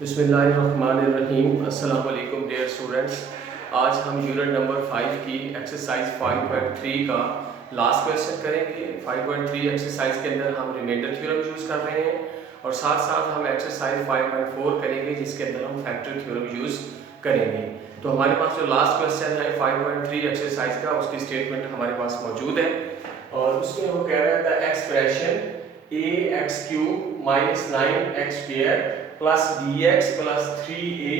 बिस्मिल्लाहिर्रहमानिर्रहीम। अस्सलाम वालेकुम डियर स्टूडेंट्स। आज हम यूनिट नंबर 5 की एक्सरसाइज 5.3 का लास्ट क्वेश्चन करेंगे। 5.3 एक्सरसाइज के अंदर हम रिमाइंडर थ्योरम यूज़ कर रहे हैं और साथ साथ हम एक्सरसाइज 5.4 करेंगे जिसके अंदर हम फैक्टर थ्योरम यूज़ करेंगे। तो हमारे पास जो लास्ट क्वेश्चन है 5.3 एक्सरसाइज का, उसकी स्टेटमेंट हमारे पास मौजूद है और उसमें वो कह रहा था expression ax³ minus 9x² plus bx plus 3a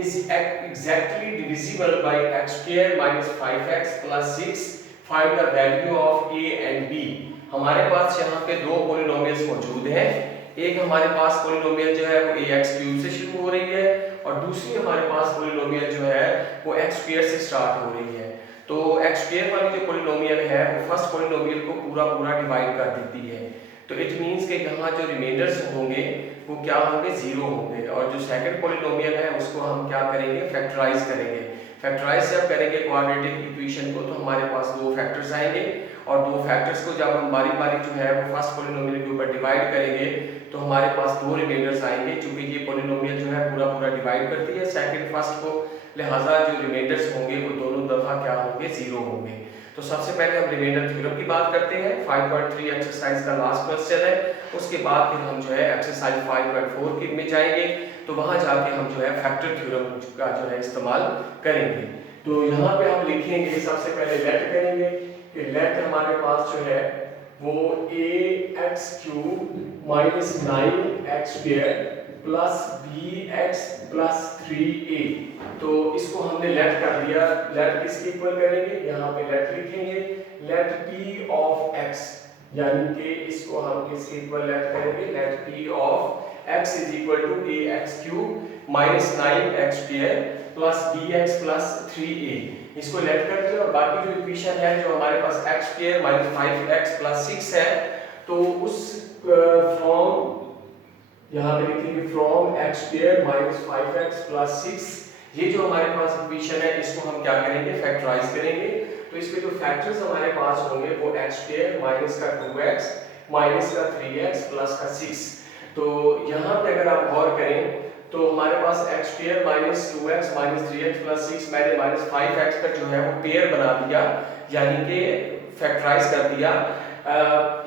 is exactly divisible by x² minus 5x plus 6. Find the value of a and b. हमारे पास यहाँ पे दो पॉलिनोमियल्स मौजूद हैं। एक हमारे पास पॉलिनोमियल जो है वो ax³ से शुरू हो रही है और दूसरी हमारे पास पॉलिनोमियल जो है वो x² से स्टार्ट हो रही है। तो x² वाली जो पॉलिनोमियल है वो फर्स्ट पॉलिनोमियल को पूरा डिवाइड कर देती है। तो इट मींस कि यहाँ जो रिमाइंडर्स होंगे वो क्या होंगे, जीरो होंगे। और जो सेकंड पॉलिनोमियल है उसको हम क्या करेंगे, फैक्टराइज करेंगे। फैक्टराइज जब करेंगे क्वाड्रेटिक इक्वेशन को तो हमारे पास दो फैक्टर्स आएंगे और दो फैक्टर्स को जब हम बारी बारी जो है वो फर्स्ट पॉलिनोमियल के ऊपर डिवाइड करेंगे तो हमारे पास दो रिमाइंडर्स आएंगे। क्योंकि ये पॉलिनोमियल जो है पूरा डिवाइड करती है सेकंड फर्स्ट को, लिहाजा जो रिमाइंडर्स होंगे वो दोनों दफा क्या होंगे, जीरो होंगे। तो सबसे पहले हम रिमाइंडर थ्योरम की बात करते हैं। 5.3 एक्सरसाइज का लास्ट क्वेश्चन है। उसके बाद फिर हम जो है एक्सरसाइज 5.4 की में जाएंगे तो वहां जाके हम जो है फैक्टर थ्योरम का जो है इस्तेमाल करेंगे। तो यहाँ पे हम लिखेंगे, सबसे पहले लेट करेंगे कि लेट हमारे पास जो है वो ax³ minus 9x² plus bx plus 3a। तो इसको हमने लेट कर दिया। लेट किसके इक्वल करेंगे, यहाँ पे लेट लिखेंगे लेट p ऑफ x, यानी कि इसको हम किसके इक्वल लेट करेंगे, let p of x is equal to ax³ minus 9x² plus bx plus 3a। इसको लेट कर दिया और बाकी जो इक्वेशन है जो हमारे पास x² माइनस 5x प्लस 6 है तो उस फ्रॉम यहाँ पे लिखेंगे from x² minus 5x plus 6। ये जो हमारे पास इक्वेशन है इसको हम क्या करेंगे, फैक्टराइज करेंगे। तो इसके जो फैक्टर्स हमारे पास होंगे वो x² माइनस का 2x माइनस का 3x प्लस का 6। तो यहाँ पे अगर आप गौर करें तो हमारे पास x² minus 2x minus 3x plus 6 मैंने माइनस 5x का जो है वो पेयर बना दिया, यानी कि फैक्टराइज कर दिया।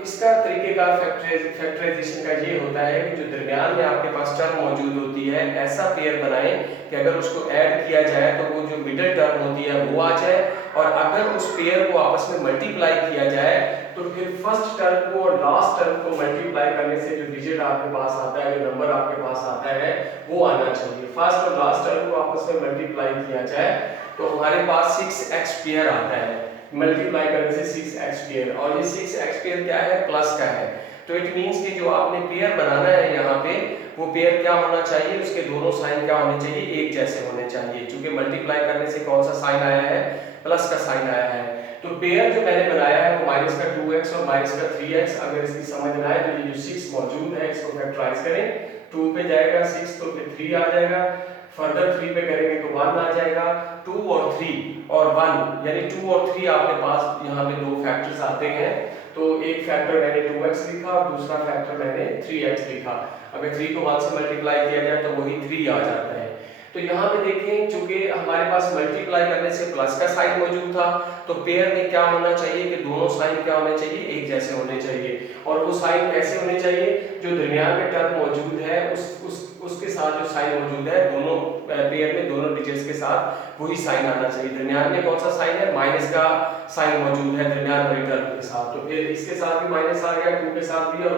इसका तरीकेकार फैक्टराइजेशन का ये होता है कि जो दरमियान में आपके पास टर्म मौजूद होती है ऐसा पेयर बनाएं कि अगर उसको ऐड किया जाए तो वो जो मिडिल टर्म होती है वो आ जाए, और अगर उस पेयर को आपस में मल्टीप्लाई किया जाए तो फिर फर्स्ट टर्म को और लास्ट टर्म को मल्टीप्लाई करने से जो डिजिट आपके पास आता है, जो नंबर आपके पास आता है वो आना चाहिए। फर्स्ट और लास्ट टर्म को आपस में मल्टीप्लाई किया जाए तो हमारे पास 6x² आता है, मल्टीप्लाई करने से 6x², और ये 6x² क्या है, प्लस का है। तो इट मींस कि जो आपने पेयर बनाना है यहाँ पे वो पेयर क्या होना चाहिए, उसके दोनों साइन क्या होने चाहिए, एक जैसे होने चाहिए। क्योंकि मल्टीप्लाई करने से कौन सा साइन आया है, प्लस का साइन आया है। तो पेयर जो मैंने बनाया है वो माइनस का 2x और माइनस का 3x। अगर इसकी समझ में आए तो ये जो 6 मौजूद है इसको फैक्टराइज करें, 2 पे जाएगा 6 तो फिर 3 आ जाएगा, फर्दर 3 पे करेंगे तो 1 आ जाएगा, 2 और 3 और 1 यानी 2 और 3 आपके पास यहाँ पे दो फैक्टर्स आते हैं। तो एक फैक्टर मैंने 2x लिखा और दूसरा फैक्टर मैंने 3x लिखा। अगर 3 को 1 से मल्टीप्लाई किया जाए तो वही 3 आ जाता है। तो यहाँ पे देखें चूंकि हमारे पास मल्टीप्लाई करने से प्लस का साइन मौजूद था तो पेयर में क्या होना चाहिए कि दोनों साइन क्या होने चाहिए, एक जैसे होने चाहिए। और वो साइन कैसे होने चाहिए, जो दरमियान में टर्म मौजूद है उसके साथ जो साइन मौजूद है दोनों पेयर में दोनों डिजिट्स के साथ वही साइन आना चाहिए। दरमियान में कौन सा साइन है, माइनस का साइन मौजूद है दरमियान वाली टर्म के साथ, तो फिर इसके साथ भी माइनस आ गया, 2 के साथ भी, और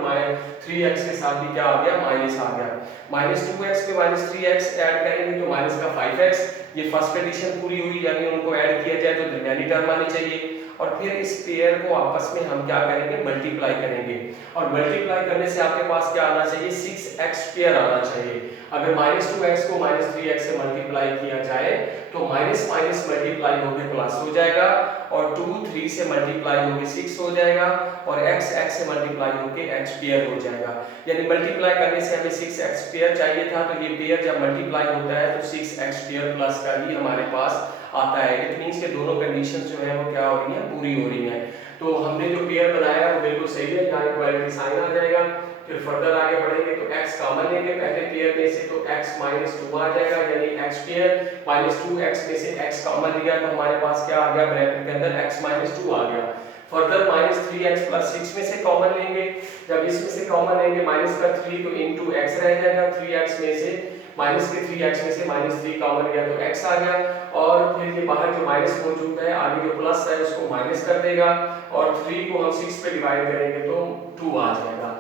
3x के साथ भी क्या आ गया, माइनस आ गया। माइनस 2x में माइनस 3x ऐड करेंगे तो माइनस का 5x। ये फर्स्ट कंडीशन पूरी हुई, यानी उनको ऐड किया जाए तो दरमियानी टर्म आनी चाहिए। और फिर इस पेयर को आपस में हम क्या करेंगे, मल्टीप्लाई करेंगे, और मल्टीप्लाई करने से आपके पास क्या आना चाहिए, 6x² आना चाहिए। अगर माइनस 2x को माइनस 3x से मल्टीप्लाई किया जाए तो माइनस माइनस मल्टीप्लाई होकर प्लस हो जाएगा, और 2 3 से मल्टीप्लाई होकर 6 हो जाएगा, और x x से मल्टीप्लाई होकर x² हो जाएगा। यानी मल्टीप्लाई करने से हमें 6x² चाहिए था, तो ये पेयर जब मल्टीप्लाई होता है तो 6x² प्लस का ही हमारे पास आता है। इट मींस के दोनों कंडीशंस जो है वो क्या हो रही हैं, पूरी हो रही हैं। तो हमने जो पेयर बनाया है वो बिल्कुल सही है, यहाँ इक्वालिटी साइन आ जाएगा। फिर फर्दर आगे बढ़ेंगे तो x कॉमन लेंगे पहले पेयर में से, तो x माइनस 2 आ जाएगा, यानी x पेयर माइनस 2, x में से x कॉमन लिया तो हमारे पास क्या आ गया, ब्रैकेट के अंदर x माइनस 2 आ गया। फर्दर माइनस 3x प्लस 6 में से कॉमन लेंगे, जब इसमें से कॉमन लेंगे माइनस का 3 तो इनटू x रह जाएगा, 3x में से माइनस के 3x में से माइनस 3 कॉमन गया तो x आ गया, और फिर ये बाहर जो माइनस मौजूद है आगे जो प्लस है उसको माइनस कर देगा, और 3 को हम 6 पे डिवाइड करेंगे तो 2 आ जाएगा।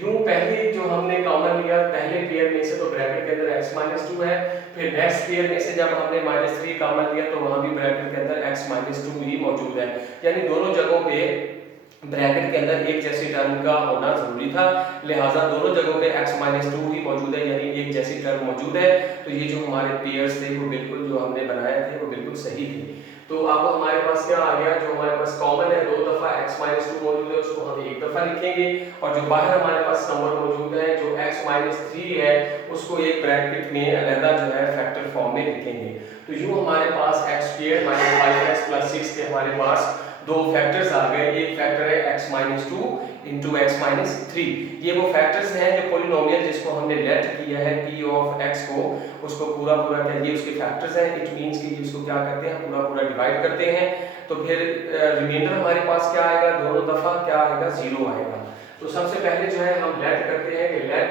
यूं पहले जो हमने कॉमन लिया पहले पेयर में से तो ब्रैकेट के अंदर x माइनस 2 है, फिर नेक्स्ट पेयर में से जब हमने माइनस 3 कॉमन लिया तो वहां भी ब्रैकेट के अंदर x माइनस 2 ही मौजूद है, यानी दोनों जगहों पे ब्रैकेट के अंदर एक जैसी टर्म का होना जरूरी था, लिहाजा दोनों जगहों पे x माइनस 2 ही मौजूद है, यानी एक जैसी टर्म मौजूद है। तो ये जो हमारे पेयर्स थे वो बिल्कुल जो हमने बनाए थे वो बिल्कुल सही थे। तो अब हमारे पास क्या आ गया, जो हमारे पास कॉमन है 2 दफा x माइनस 2 मौजूद है उसको हम एक दफा लिखेंगे, और जो बाहर हमारे पास नंबर मौजूद है जो x माइनस 3 है उसको एक ब्रैकेट में अलग जो है फैक्टर फॉर्म में लिखेंगे। तो यूं हमारे पास x square minus 5x plus 6 के हमारे पास दो फैक्टर्स आ गए, एक फैक्टर है x minus 2 into x minus 3। ये वो फैक्टर्स हैं जो पोलिनोमियल जिसको हमने लेट किया है p ऑफ x को, उसको पूरा पूरा क्या ये उसके फैक्टर्स हैं, इट मींस कि इसको क्या करते हैं पूरा पूरा डिवाइड करते हैं, तो फिर रिमाइंडर हमारे पास क्या आएगा, दोनों दफा क्या आएगा, 0 आएगा। तो सबसे पहले जो है हम लेट करते हैं कि let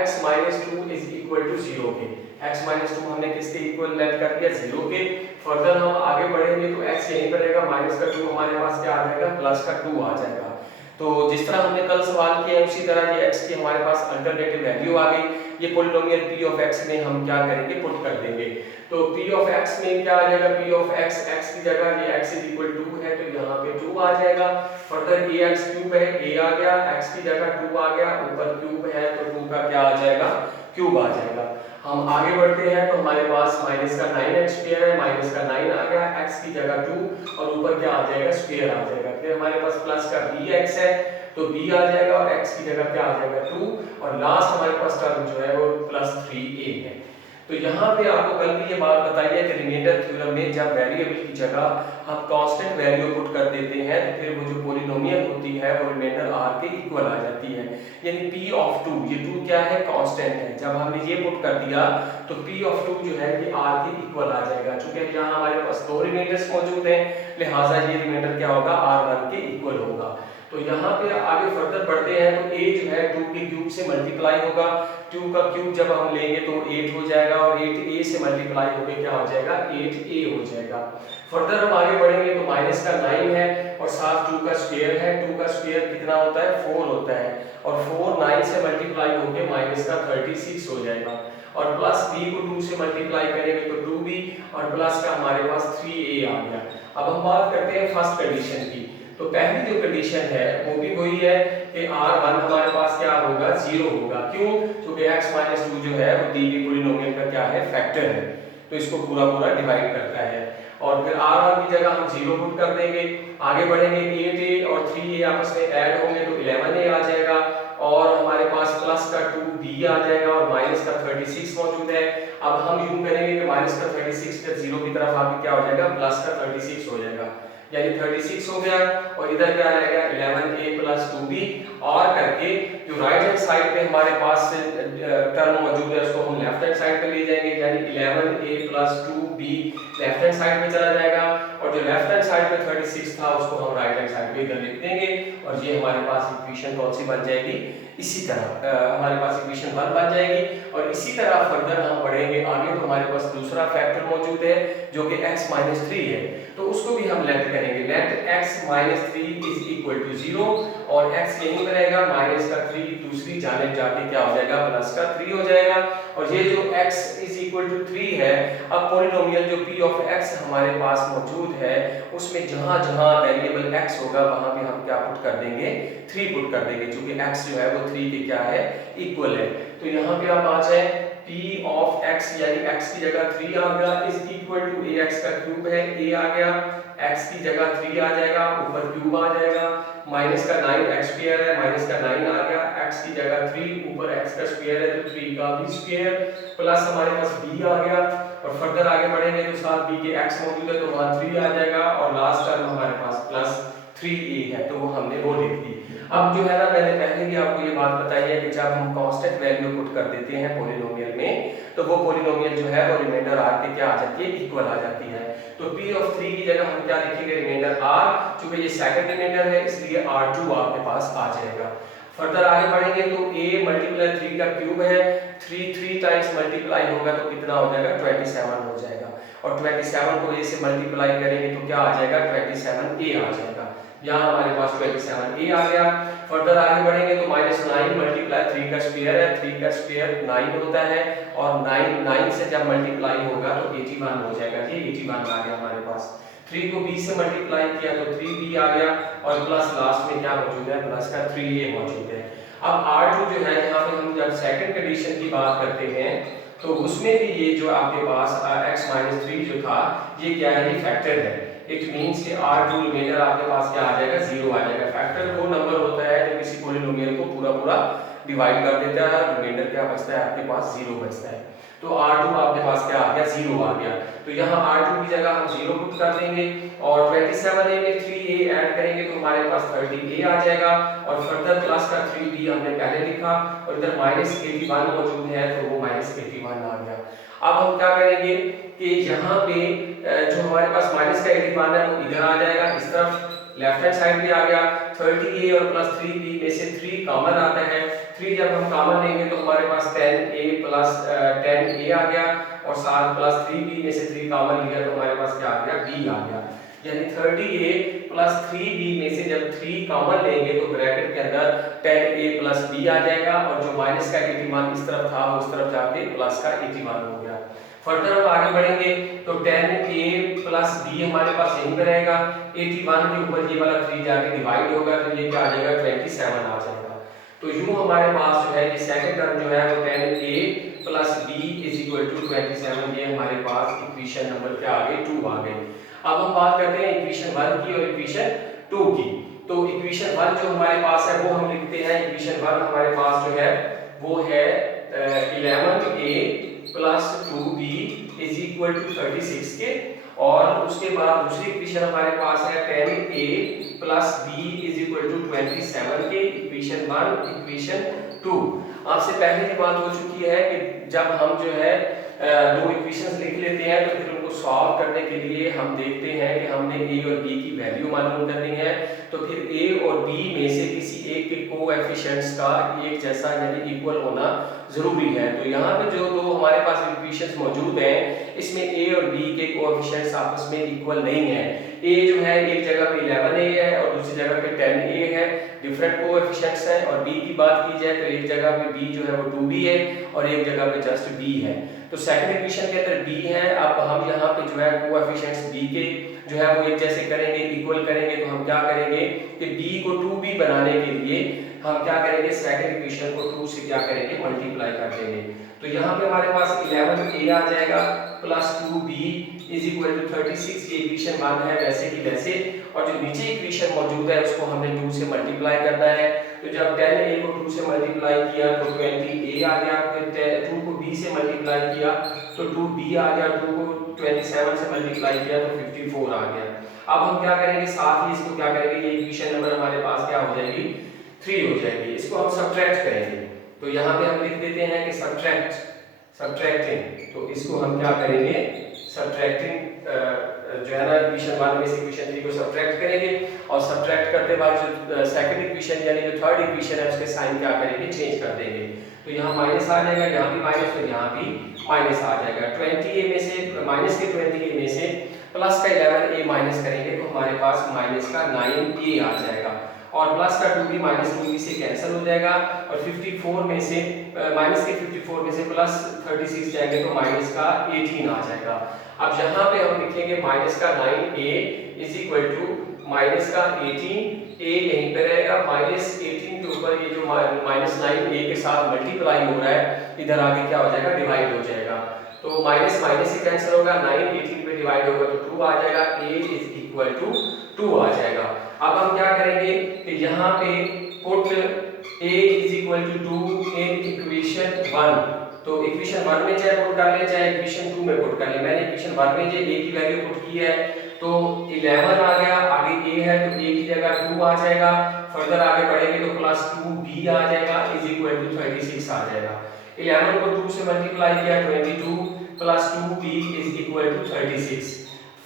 x minus 2 is equal to 0 के, x माइनस 2 हमने किसके इक्वल लेट कर दिया, 0 के। फर्दर हम आगे बढ़ेंगे तो x यहीं पर रहेगा, माइनस का 2 हमारे पास क्या आ जाएगा, प्लस का 2 आ जाएगा। तो जिस तरह हमने कल सवाल किया है उसी तरह ये x की हमारे पास अल्टरनेटिव वैल्यू आ गई, ये पोलिनोमियल p ऑफ x में हम क्या करेंगे, पुट कर देंगे। तो p ऑफ x में क्या आ जाएगा, p ऑफ x, x की जगह ये x इज इक्वल 2 है तो यहाँ पे 2 आ जाएगा। फर्दर ax क्यूब है, a आ गया, x की जगह 2 आ गया, ऊपर क्यूब है तो 2 का क्या आ जाएगा, क्यूब आ जाएगा। हम आगे बढ़ते हैं तो हमारे पास माइनस का 9x स्क्वायर है, माइनस का 9 आ गया, x की जगह 2 और ऊपर क्या आ जाएगा, स्क्वायर आ जाएगा। फिर हमारे पास प्लस का bx है तो b आ जाएगा और x की जगह क्या आ जाएगा, 2, और लास्ट हमारे पास टर्म जो है वो प्लस 3a है। तो यहाँ पे आपको कल भी ये बात बताई है कि रिमाइंडर थ्योरम में जब वेरिएबल की जगह हम कांस्टेंट वैल्यू पुट कर देते हैं तो फिर वो जो पॉलिनोमियल होती है वो रिमाइंडर r के इक्वल आ जाती है, यानी p ऑफ 2, ये 2 क्या है, कांस्टेंट है। जब हमने ये पुट कर दिया तो p ऑफ 2 जो है ये r के इक्वल आ जाएगा, क्योंकि यहाँ हमारे पास दो रिमाइंडर्स मौजूद हैं, लिहाजा ये रिमाइंडर क्या होगा, r1 के इक्वल होगा। तो यहाँ पे आगे फर्दर बढ़ते हैं तो a जो है 2 के क्यूब से मल्टीप्लाई होगा, 2 का क्यूब जब हम लेंगे तो 8 हो जाएगा, और 8a से मल्टीप्लाई होकर क्या हो जाएगा, 8a हो जाएगा। फर्दर हम आगे बढ़ेंगे तो माइनस का 9 है और साथ 2 का स्क्वायर है, 2 का स्क्वायर कितना होता है, 4 होता है, और 4 9 से मल्टीप्लाई होकर माइनस का 36 हो जाएगा, और प्लस b को 2 से मल्टीप्लाई करेंगे तो 2b, और प्लस का हमारे पास 3a आ गया। अब हम बात करते हैं फर्स्ट कंडीशन की। तो पहली जो कंडीशन है वो भी वही है कि r1 हमारे पास क्या होगा, 0 होगा। क्यों, क्योंकि x माइनस 2 जो है वो दी गई पॉलिनोमियल का क्या है, फैक्टर है, तो इसको पूरा पूरा डिवाइड करता है। और फिर r1 की जगह हम 0 पुट कर देंगे, आगे बढ़ेंगे 8a और 3a आपस में ऐड होंगे तो 11a आ जाएगा, और हमारे पास प्लस का 2b आ जाएगा, और माइनस का 36 मौजूद है। अब हम यूं करेंगे कि माइनस का 36 फिर 0 की तरफ आके क्या हो जाएगा, प्लस का 36 हो जाएगा, यानी 36 हो गया, और इधर क्या रहेगा 11a प्लस 2b, और करके जो राइट हैंड साइड पे हमारे पास टर्म मौजूद है उसको हम लेफ्ट हैंड साइड पे ले जाएंगे, यानी 11a plus 2b left hand side में चला जाएगा, और जो लेफ्ट हैंड साइड पे 36 था उसको हम राइट हैंड साइड पे इधर लिख देंगे, और ये हमारे पास इक्वेशन कौन सी बन जाएगी, इसी तरह हमारे पास इक्वेशन 1 बन जाएगी। और इसी तरह फर्दर हम बढ़ेंगे आगे तो हमारे पास दूसरा फैक्टर मौजूद है जो कि x माइनस 3 है, तो उसको भी हम लेट करेंगे, let x minus 3 is equal to 0, और x यहीं पर रहेगा, माइनस का 3 दूसरी जानिब जाके क्या हो जाएगा, प्लस का 3 हो जाएगा। और ये जो x इज इक्वल टू 3 है, अब पॉलिनोमियल जो p ऑफ x हमारे पास मौजूद है उसमें जहां जहां वेरिएबल x होगा वहां पे हम क्या पुट कर देंगे, 3 पुट कर देंगे, क्योंकि x जो है वो 3 के क्या है, इक्वल है। तो यहाँ पे आप आ जाए p ऑफ x, यानी x की जगह 3 आ गया, इज इक्वल टू ax का क्यूब है, a आ गया, x की जगह 3 आ जाएगा, ऊपर क्यूब आ जाएगा, माइनस का 9 x स्क्वायर है, माइनस का 9 आ गया, x की जगह 3, ऊपर x का स्क्वायर है तो 3 का भी स्क्वायर, प्लस हमारे पास b आ गया, और फर्दर आगे बढ़ेंगे तो साथ b के x मौजूद है तो वहां 3 आ जाएगा, और लास्ट टर्म हमारे पास प्लस 3a है तो वो हमने वो लिख दी। अब जो है ना, मैंने पहले भी आपको ये बात बताई है कि जब हम कांस्टेंट वैल्यू पुट कर देते हैं पॉलिनोमियल में, तो वो पॉलिनोमियल जो है वो रिमाइंडर आर के क्या आ जाती है, इक्वल आ जाती है। तो पी ऑफ 3 की जगह हम क्या लिखेंगे, रिमाइंडर आर, क्योंकि ये सेकंड रिमाइंडर है इसलिए r2 आपके पास आ जाएगा। फर्दर आगे बढ़ेंगे तो a मल्टीप्लाई 3 का क्यूब है, 3 टाइम्स मल्टीप्लाई होगा तो कितना हो जाएगा, 27 हो जाएगा। और 27 को a से मल्टीप्लाई करेंगे तो क्या आ जाएगा, 27a आ जाएगा। यहाँ हमारे पास 27a आ गया। फर्दर आगे बढ़ेंगे तो -9 मल्टीप्लाई 3 का स्क्वायर है, 3 का स्क्वायर 9 होता है, और 9 से जब मल्टीप्लाई होगा तो 81 हो जाएगा। ये 81 आ गया हमारे पास। 3 को b से मल्टीप्लाई किया तो 3b आ गया, और प्लस लास्ट में क्या मौजूद है, प्लस का 3a मौजूद है। अब r2 जो है, यहाँ पे हम जब सेकंड कंडीशन की बात करते हैं तो उसमें भी ये जो आपके पास x - 3 जो था, ये क्या है, ये फैक्टर है। इट मींस कि r2 रिमाइंडर आपके पास क्या आ जाएगा, 0 आ जाएगा। फैक्टर वो नंबर होता है जो किसी पॉलिनोमियल को पूरा डिवाइड कर देता है, और रिमाइंडर क्या बचता है आपके पास, 0 बचता है। तो r2 आपके पास क्या आ गया, 0 आ गया। तो यहाँ r2 की जगह हम 0 पुट कर देंगे, और 27a में 3a ऐड करेंगे तो हमारे पास 30a आ जाएगा, और फर्दर प्लस का 3b हमने पहले लिखा, और इधर -81 मौजूद है तो वो -81 आ गया। अब हम क्या करेंगे कि यहाँ पे जो हमारे पास माइनस का 81 है वो इधर आ जाएगा, इस तरफ लेफ्ट हैंड साइड भी आ गया। 30a और प्लस 3b में से 3 कॉमन आता है, 3 जब हम कॉमन लेंगे तो हमारे पास 10a प्लस 10a आ गया, और साथ प्लस 3b में से 3 कॉमन लिया तो हमारे पास क्या आ गया, b आ गया। यानी 30a प्लस 3b में से जब 3 कॉमन लेंगे तो ब्रैकेट के अंदर 10a प्लस b आ जाएगा, और जो माइनस का 81 इस तरफ था उस तरफ जाके प्लस का 81 हो गया। फर्दर हम आगे बढ़ेंगे तो 10a प्लस b हमारे पास यहीं पे रहेगा, 81 के ऊपर ये वाला 3 जाके डिवाइड होगा तो ये क्या आ जाएगा, 27 आ जाएगा। तो यूं हमारे पास जो है ये सेकंड टर्म जो है वो 10a plus b is equal to 27, ये हमारे पास इक्वेशन नंबर क्या आ गई, 2 आ गई। अब हम बात करते हैं इक्वेशन 1 की और इक्वेशन 2 की। तो इक्वेशन 1 जो हमारे पास है वो हम लिखते हैं, इक्वेशन 1 हमारे पास जो है वो है 11a plus 2b is equal to 36 के, और उसके बाद दूसरी इक्वेशन हमारे पास है 10a plus b is equal to 27 के। Equation 1 equation 2। आपसे पहले ही बात हो चुकी है कि जब हम जो है दो इक्वेशंस लिख लेते हैं तो फिर उनको सॉल्व करने के लिए हम देखते हैं कि हमने a और b की वैल्यू मालूम करनी है, तो फिर a और b में से किसी एक के कोएफिशिएंट्स का एक जैसा यानी इक्वल होना जरूरी है। तो यहाँ पे जो दो हमारे पास इक्वेशंस मौजूद हैं इसमें a और b के कोएफिशिएंट्स आपस में इक्वल नहीं है। a जो है एक जगह पे 11a है और दूसरी जगह पे 10a है, डिफरेंट कोएफिशिएंट्स हैं। और b की बात की जाए तो एक जगह पे b जो है वो 2b है और एक जगह पे जस्ट b है। तो सेकंड इक्वेशन के अंदर b है। अब हम यहाँ पे जो है कोएफिशिएंट्स b के जो है वो एक जैसे करेंगे, इक्वल करेंगे। तो हम क्या करेंगे कि b को 2b बनाने के लिए हम क्या करेंगे, सेकंड इक्वेशन को 2 से क्या करेंगे, मल्टीप्लाई कर देंगे। तो यहाँ पे हमारे पास 11a आ जाएगा plus 2b is equal to 36। ये इक्वेशन 1 है वैसे की वैसे, और जो नीचे इक्वेशन मौजूद है उसको हमने 2 से मल्टीप्लाई करना है। तो जब 10a को 2 से मल्टीप्लाई किया तो 20a आ गया, फिर 2 को b से मल्टीप्लाई किया तो 2b आ गया, 2 को 27 से मल्टीप्लाई किया तो 54 आ गया। अब हम क्या करेंगे, साथ ही इसको क्या करेंगे, ये इक्वेशन नंबर हमारे पास क्या हो जाएगी, 3 हो जाएगी। इसको हम सब्ट्रैक्ट करेंगे। तो यहाँ पे हम लिख देते हैं कि सब्ट्रैक्टिंग। तो इसको हम क्या करेंगे, सब्ट्रैक्टिंग जो है ना इक्वेशन 1 में से इक्वेशन 3 को सब्ट्रैक्ट करेंगे, और सब्ट्रैक्ट करते बाद जो सेकंड इक्वेशन यानी जो थर्ड इक्वेशन है उसके साइन क्या करेंगे, चेंज कर देंगे। तो यहाँ माइनस आ जाएगा, यहाँ भी माइनस और यहाँ भी माइनस आ जाएगा। 20a में से माइनस के 20a में से प्लस का 11a माइनस करेंगे तो हमारे पास माइनस का 9a आ जाएगा, और प्लस का 2b माइनस 2b से कैंसिल हो जाएगा, और 54 में से माइनस के 54 में से प्लस 36 जाएंगे तो माइनस का 18 आ जाएगा। अब यहाँ पे हम लिखेंगे माइनस का 9a is equal to minus का 18, a यहीं पे रहेगा, माइनस 18 के ऊपर ये जो माइनस 9a के साथ मल्टीप्लाई हो रहा है इधर आगे क्या हो जाएगा, डिवाइड हो जाएगा। तो माइनस माइनस से कैंसिल होगा, 9 18 पे डिवाइड होगा तो 2 आ जाएगा, a इज इक्वल टू 2 आ जाएगा। अब हम क्या करेंगे कि यहाँ पे put a is equal to 2 in equation 1। तो इक्वेशन 1 में चाहे पुट कर ले चाहे इक्वेशन 2 में पुट कर ले। मैंने इक्वेशन 1 में जो a की वैल्यू पुट की है तो 11 आ गया, आगे a है तो a की जगह 2 आ जाएगा। फर्दर आगे बढ़ेंगे तो प्लस 2b आ जाएगा इज इक्वल टू 36 आ जाएगा। 11 को 2 से मल्टीप्लाई किया 22 plus 2b is equal to 36।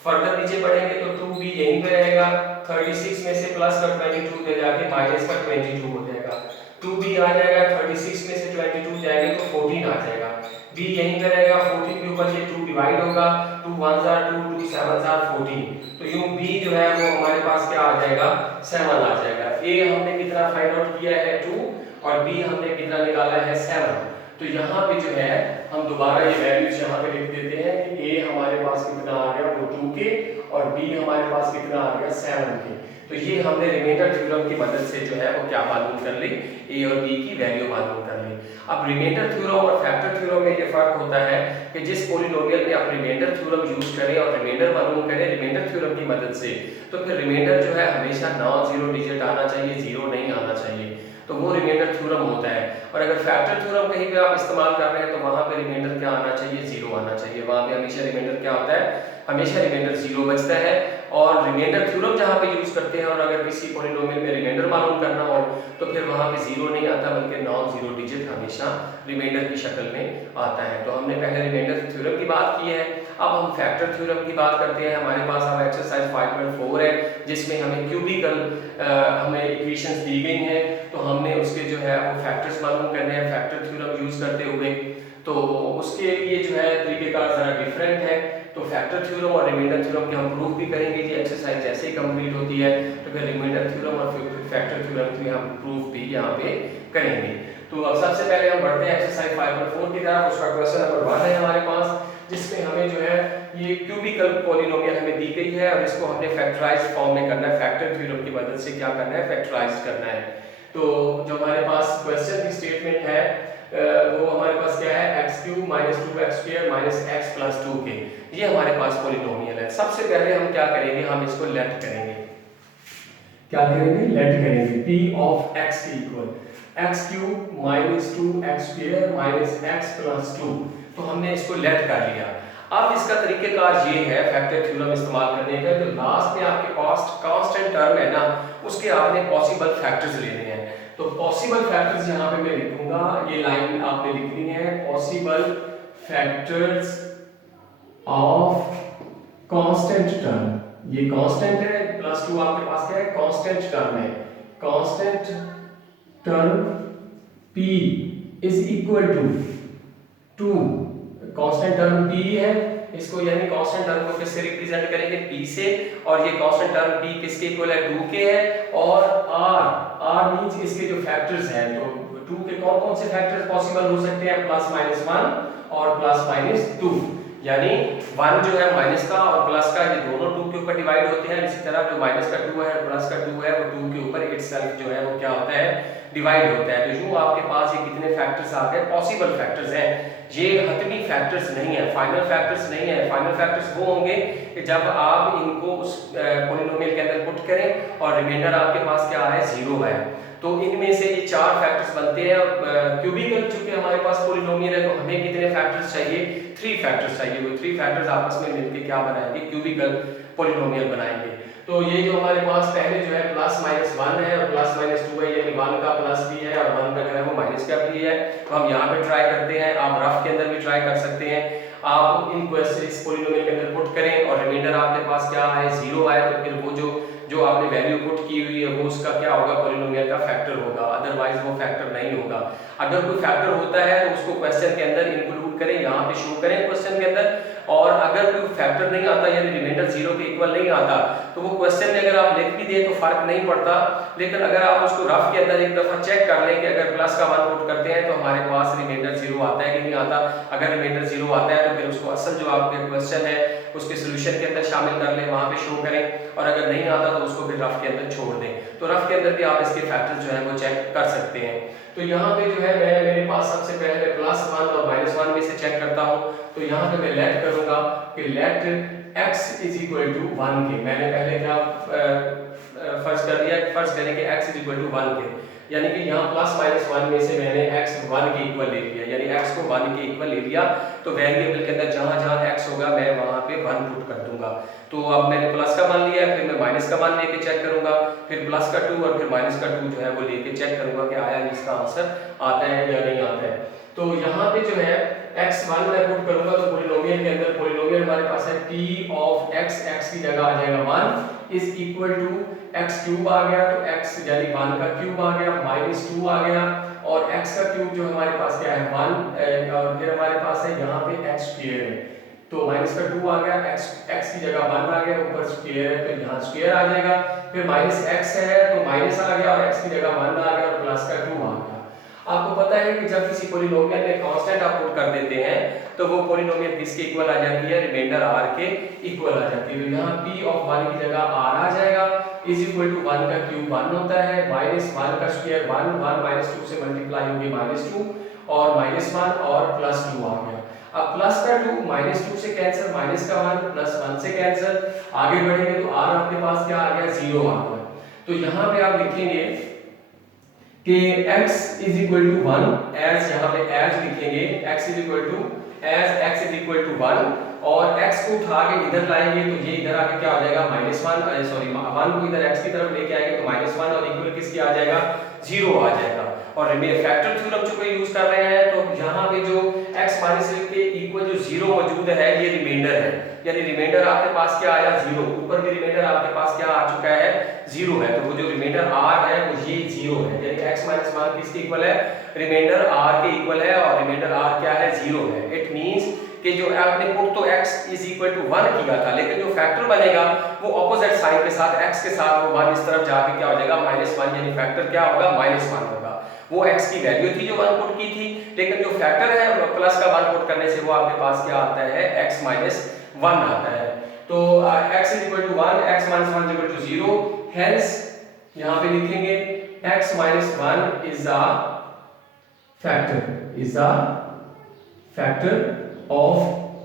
Further नीचे बढ़ेंगे तो 2b यहीं पे रहेगा, 36 में से प्लस का 22 दे जाके माइनस का 22 हो जाएगा। 2b आ जाएगा, 36 में से 22 जाएंगे तो 14 आ जाएगा। b यहीं पे रहेगा, 14 के ऊपर ये 2 डिवाइड होगा, 2 1 जार 2 2 7 जार 14, तो यूं b जो है वो हमारे पास क्या आ जाएगा 7 आ जाएगा। a हमने कितना फाइंड आउट किया है 2 और b हमने कितना निकाला है 7। तो यहाँ पे जो है हम दोबारा ये वैल्यूज यहाँ पे लिख देते हैं कि a हमारे पास कितना आ गया वो 2 के और b हमारे पास कितना आ गया 7 के। तो ये हमने रिमाइंडर थ्योरम की मदद से जो है वो क्या मालूम कर ली, a और b की वैल्यू मालूम कर ली। अब रिमाइंडर थ्योरम और फैक्टर थ्योरम में ये फर्क होता है कि जिस पॉलिनोमियल में आप रिमाइंडर थ्योरम यूज करें और रिमाइंडर मालूम करें रिमाइंडर थ्योरम की मदद से, तो फिर रिमाइंडर जो है हमेशा नॉन जीरो डिजिट आना चाहिए, जीरो नहीं आना चाहिए, तो वो रिमाइंडर थ्योरम होता है। और अगर फैक्टर थ्योरम कहीं पे आप इस्तेमाल कर रहे हैं तो वहां पे रिमाइंडर क्या आना चाहिए, जीरो आना चाहिए। वहां पे हमेशा रिमाइंडर क्या होता है, हमेशा रिमाइंडर जीरो बचता है। और रिमाइंडर थ्योरम जहां पे यूज करते हैं और अगर किसी पॉलिनोमियल में रिमाइंडर मालूम करना हो तो फिर वहां पे जीरो नहीं आता बल्कि नॉन जीरो डिजिट हमेशा रिमाइंडर की शक्ल में आता है। तो हमने पहले रिमाइंडर थ्योरम की बात की है, अब हम फैक्टर थ्योरम की बात करते हैं। हमारे पास अब एक्सरसाइज 5.4 है जिसमें हमें क्यूबिकल हमें इक्वेशंस दी गई हैं, तो हमने उसके जो है वो फैक्टर्स मालूम करने हैं फैक्टर थ्योरम यूज करते हुए। तो उसके लिए जो है तरीकेकार जरा डिफरेंट है। तो फैक्टर थ्योरम और रिमाइंडर थ्योरम के हम प्रूफ भी करेंगे कि एक्सरसाइज जैसे ही कंप्लीट होती है तो फिर रिमाइंडर थ्योरम और फैक्टर थ्योरम के हम प्रूफ भी यहाँ पे करेंगे। तो अब सबसे पहले हम बढ़ते हैं एक्सरसाइज 5.4 की तरफ। उसका क्वेश्चन नंबर 1 है हमारे पास, जिसमें हमें जो है ये क्यूबिकल पॉलिनोमियल हमें दी गई है और इसको हमने फैक्टराइज्ड फॉर्म में करना है, फैक्टर थ्योरम की मदद से क्या करना है, फैक्टराइज करना है। तो जो हमारे पास क्वेश्चन की स्टेटमेंट है वो हमारे पास क्या है, x³ - 2x² - x + 2k, ये हमारे पास पॉलिनोमियल है। सबसे पहले हम क्या करेंगे, हम इसको लेट करेंगे। क्या करेंगे, लेट करेंगे। p of x equal x³ - 2x² - x + 2, तो हमने इसको लेट कर लिया। अब इसका तरीकेकार ये है फैक्टर थ्योरम इस्तेमाल करने का, जो लास्ट में आपके पास कांस्टेंट टर्म है ना उसके आपने पॉसिबल फैक्टर्स लेने हैं। तो पॉसिबल फैक्टर्स यहाँ पे मैं लिखूंगा, ये लाइन आपने लिखनी है, possible factors of constant term. ये कांस्टेंट है, +2 आपके पास क्या है, कांस्टेंट टर्म है। Constant term p is equal to 2, constant term p है, इसको यानी कांस्टेंट टर्म को किससे रिप्रेजेंट करेंगे, p से, और ये कांस्टेंट टर्म p किसके इक्वल है, 2 के है, और r मींस इसके जो फैक्टर्स हैं, तो 2 के कौन कौन से फैक्टर्स पॉसिबल हो सकते हैं, +-1 और +-2, यानी 1 जो है माइनस का और प्लस का, ये दोनों 2 के ऊपर डिवाइड होते हैं। इसी तरह जो माइनस का 2 है और प्लस का 2 है वो 2 के ऊपर इटसेल्फ जो है वो क्या होता है, डिवाइड होता है। तो यूं आपके पास ये कितने फैक्टर्स आ गए, पॉसिबल फैक्टर्स हैं, ये हतमी फैक्टर्स नहीं है, फाइनल फैक्टर्स नहीं है। फाइनल फैक्टर्स वो होंगे कि जब आप इनको उस पॉलिनोमियल के अंदर पुट करें और रिमाइंडर आपके पास क्या है, 0 है। तो इनमें से ये 4 फैक्टर्स बनते हैं। क्यूबिकल चूंकि हमारे पास पॉलिनोमियल है तो हमें कितने फैक्टर्स चाहिए, 3 फैक्टर्स चाहिए। वो 3 फैक्टर्स आपस में मिलकर क्या बनाएंगे, क्यूबिकल पॉलिनोमियल बनाएंगे। तो ये जो हमारे पास पहले जो है +-1 है और +-2 है, यानी 1 का प्लस भी है और 1 का जो है वो माइनस का भी है। तो हम यहाँ पे ट्राई करते हैं, आप रफ के अंदर भी ट्राई कर सकते हैं। आप इन क्वेश्चन इस पॉलिनोमियल के अंदर पुट करें और रिमाइंडर आपके पास क्या है, 0 आए, तो फिर वो जो आपने वैल्यू पुट की हुई है वो उसका क्या होगा, पॉलिनोमियल का फैक्टर होगा, अदरवाइज वो फैक्टर नहीं होगा। अगर कोई फैक्टर होता है तो उसको क्वेश्चन के अंदर इंक्लूड करें, यहाँ पे शो करें क्वेश्चन के अंदर। और अगर कोई फैक्टर नहीं आता यानी रिमाइंडर 0 के इक्वल नहीं आता तो वो क्वेश्चन में अगर आप लिख भी दें तो फर्क नहीं पड़ता। लेकिन अगर आप उसको रफ के अंदर एक दफा चेक कर लें कि अगर प्लस का 1 पुट करते हैं तो हमारे पास रिमाइंडर 0 आता है कि नहीं आता। अगर रिमाइंडर 0 आता है तो फिर उसको असल जो आपके क्वेश्चन है उसके सोल्यूशन के अंदर शामिल कर लें, वहां पे शो करें। और अगर नहीं आता तो उसको फिर रफ के अंदर छोड़ दें। तो रफ के अंदर भी आप इसके फैक्टर्स जो है वो चेक कर सकते हैं। तो यहाँ पे जो है मेरे पास सबसे पहले +1 और -1 में से चेक करता हूँ। तो यहाँ पे मैं लेट करूंगा कि लेट x = 1 के, मैंने पहले क्या फर्ज कर दिया, फर्ज करें कि x = 1 के। यानी कि यहाँ प्लस माइनस 1 में से मैंने x 1 के इक्वल ले लिया, यानी x को 1 के इक्वल ले लिया। तो वेरिएबल के अंदर जहाँ जहाँ x होगा मैं वहाँ पे 1 पुट कर दूंगा। तो अब मैंने प्लस का मान लिया, फिर मैं माइनस का मान लेके चेक करूंगा, फिर प्लस का 2 और फिर माइनस का 2 जो है वो लेके चेक करूंगा कि आया इसका आंसर आता है या नहीं आता है। तो यहाँ पे जो है x1 मैं पुट करूंगा तो पॉलिनोमियल के अंदर पॉलिनोमियल हमारे पास है p ऑफ x की जगह आ जाएगा 1 is equal to x cube आ गया, तो x यानी 1 का क्यूब आ गया, माइनस 2 आ गया, और x का क्यूब जो हमारे पास क्या है 1, और फिर हमारे पास है यहाँ पे x स्क्वायर है, तो माइनस का 2 आ गया, x की जगह 1 आ गया, ऊपर स्क्वायर है तो यहाँ स्क्वायर आ जाएगा, फिर माइनस x है तो माइनस आ गया, और x की जगह 1 आ गया और प्लस का 2 आ गया। आपको पता है कि जब किसी पॉलिनोमियल में कांस्टेंट आप पुट कर देते हैं तो वो पॉलिनोमियल किसके इक्वल आ जाती है, रिमाइंडर r के इक्वल आ जाती है। तो यहाँ p ऑफ 1 की जगह r आ जाएगा इज इक्वल टू 1 का क्यूब 1 होता है, माइनस 1 का स्क्वायर 1, 1 माइनस 2 से मल्टीप्लाई होगी माइनस 2 और माइनस 1 और प्लस 2 आ गया। अब प्लस का 2 माइनस 2 से कैंसिल, माइनस का 1 प्लस 1 से कैंसिल, आगे बढ़ेंगे तो r आपके पास क्या आ गया 0 आ गया। तो यहाँ पे आप लिखेंगे कि x is equal to 1 as, यहाँ पे एज लिखेंगे x is equal to as x is equal to 1, और x को उठा के इधर लाएंगे तो ये इधर आके क्या हो जाएगा माइनस 1, सॉरी 1 को इधर x की तरफ लेके आएंगे तो माइनस 1 और इक्वल किसकी आ जाएगा 0 आ जाएगा। और फैक्टर थ्योरम चूंकि यूज कर रहे हैं तो यहाँ पे जो x माइनस के इक्वल जो 0 मौजूद है ये रिमाइंडर है, यानी रिमाइंडर आपके पास क्या आया 0, ऊपर भी रिमाइंडर आपके पास क्या आ चुका है 0 है, तो वो जो रिमाइंडर r है वो ये 0 है, यानी x माइनस 1 किसके इक्वल है, रिमाइंडर r के इक्वल है, और रिमाइंडर r क्या है 0 है। इट मींस कि जो आपने पुट तो x इज इक्वल टू 1 किया था, लेकिन जो फैक्टर बनेगा वो ऑपोजिट साइन के साथ x के साथ वो 1 इस तरफ जाके क्या हो जाएगा -1, यानी फैक्टर क्या होगा -1 होगा। वो x की वैल्यू थी जो 1 पुट की थी, लेकिन जो फैक्टर है प्लस का 1 पुट करने से वो आपके पास क्या आता है x -1 आता है। तो x is equal to 1, x -1 is equal to 0, hence यहां पे लिखेंगे x -1 is a factor of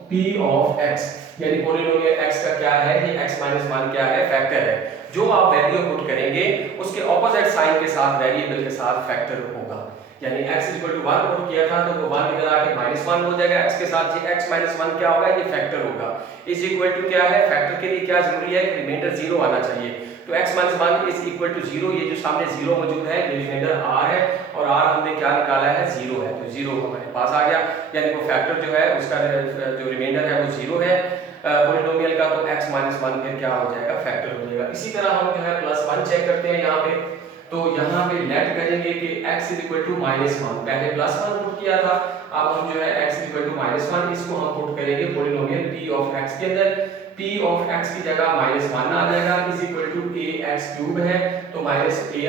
p of x, यानी पॉलिनोमियल x का क्या है, ये x -1 क्या है फैक्टर है। जो आप वैल्यू पुट करेंगे उसके ऑपोजिट साइन के साथ वेरिएबल के साथ फैक्टर होगा, यानी x 1 पुट किया था तो वो 1 इधर आके -1 हो जाएगा, x के साथ ये x -1 क्या होगा ये फैक्टर होगा, इज इक्वल टू क्या है, फैक्टर के लिए क्या जरूरी है कि रिमाइंडर 0 आना चाहिए, तो x -1 इज इक्वल टू 0, ये जो सामने 0 मौजूद है ये रिमाइंडर r है, और r हमने क्या निकाला है 0 है, तो 0 हमारे पास आ गया, यानी वो फैक्टर जो है उसका जो रिमाइंडर है वो 0 है पॉलिनोमियल का, तो x -1 फिर क्या हो जाएगा फैक्टर हो जाएगा। इसी तरह हम जो है +1 चेक करते हैं यहाँ पे, तो यहाँ पे लेट करेंगे कि x इज इक्वल टू -1, पहले +1 पुट किया था, अब हम जो है x इज इक्वल टू -1 इसको हम पुट करेंगे पॉलिनोमियल p ऑफ x के अंदर, p ऑफ x की जगह -1 आ जाएगा is equal to ax cube है, तो -a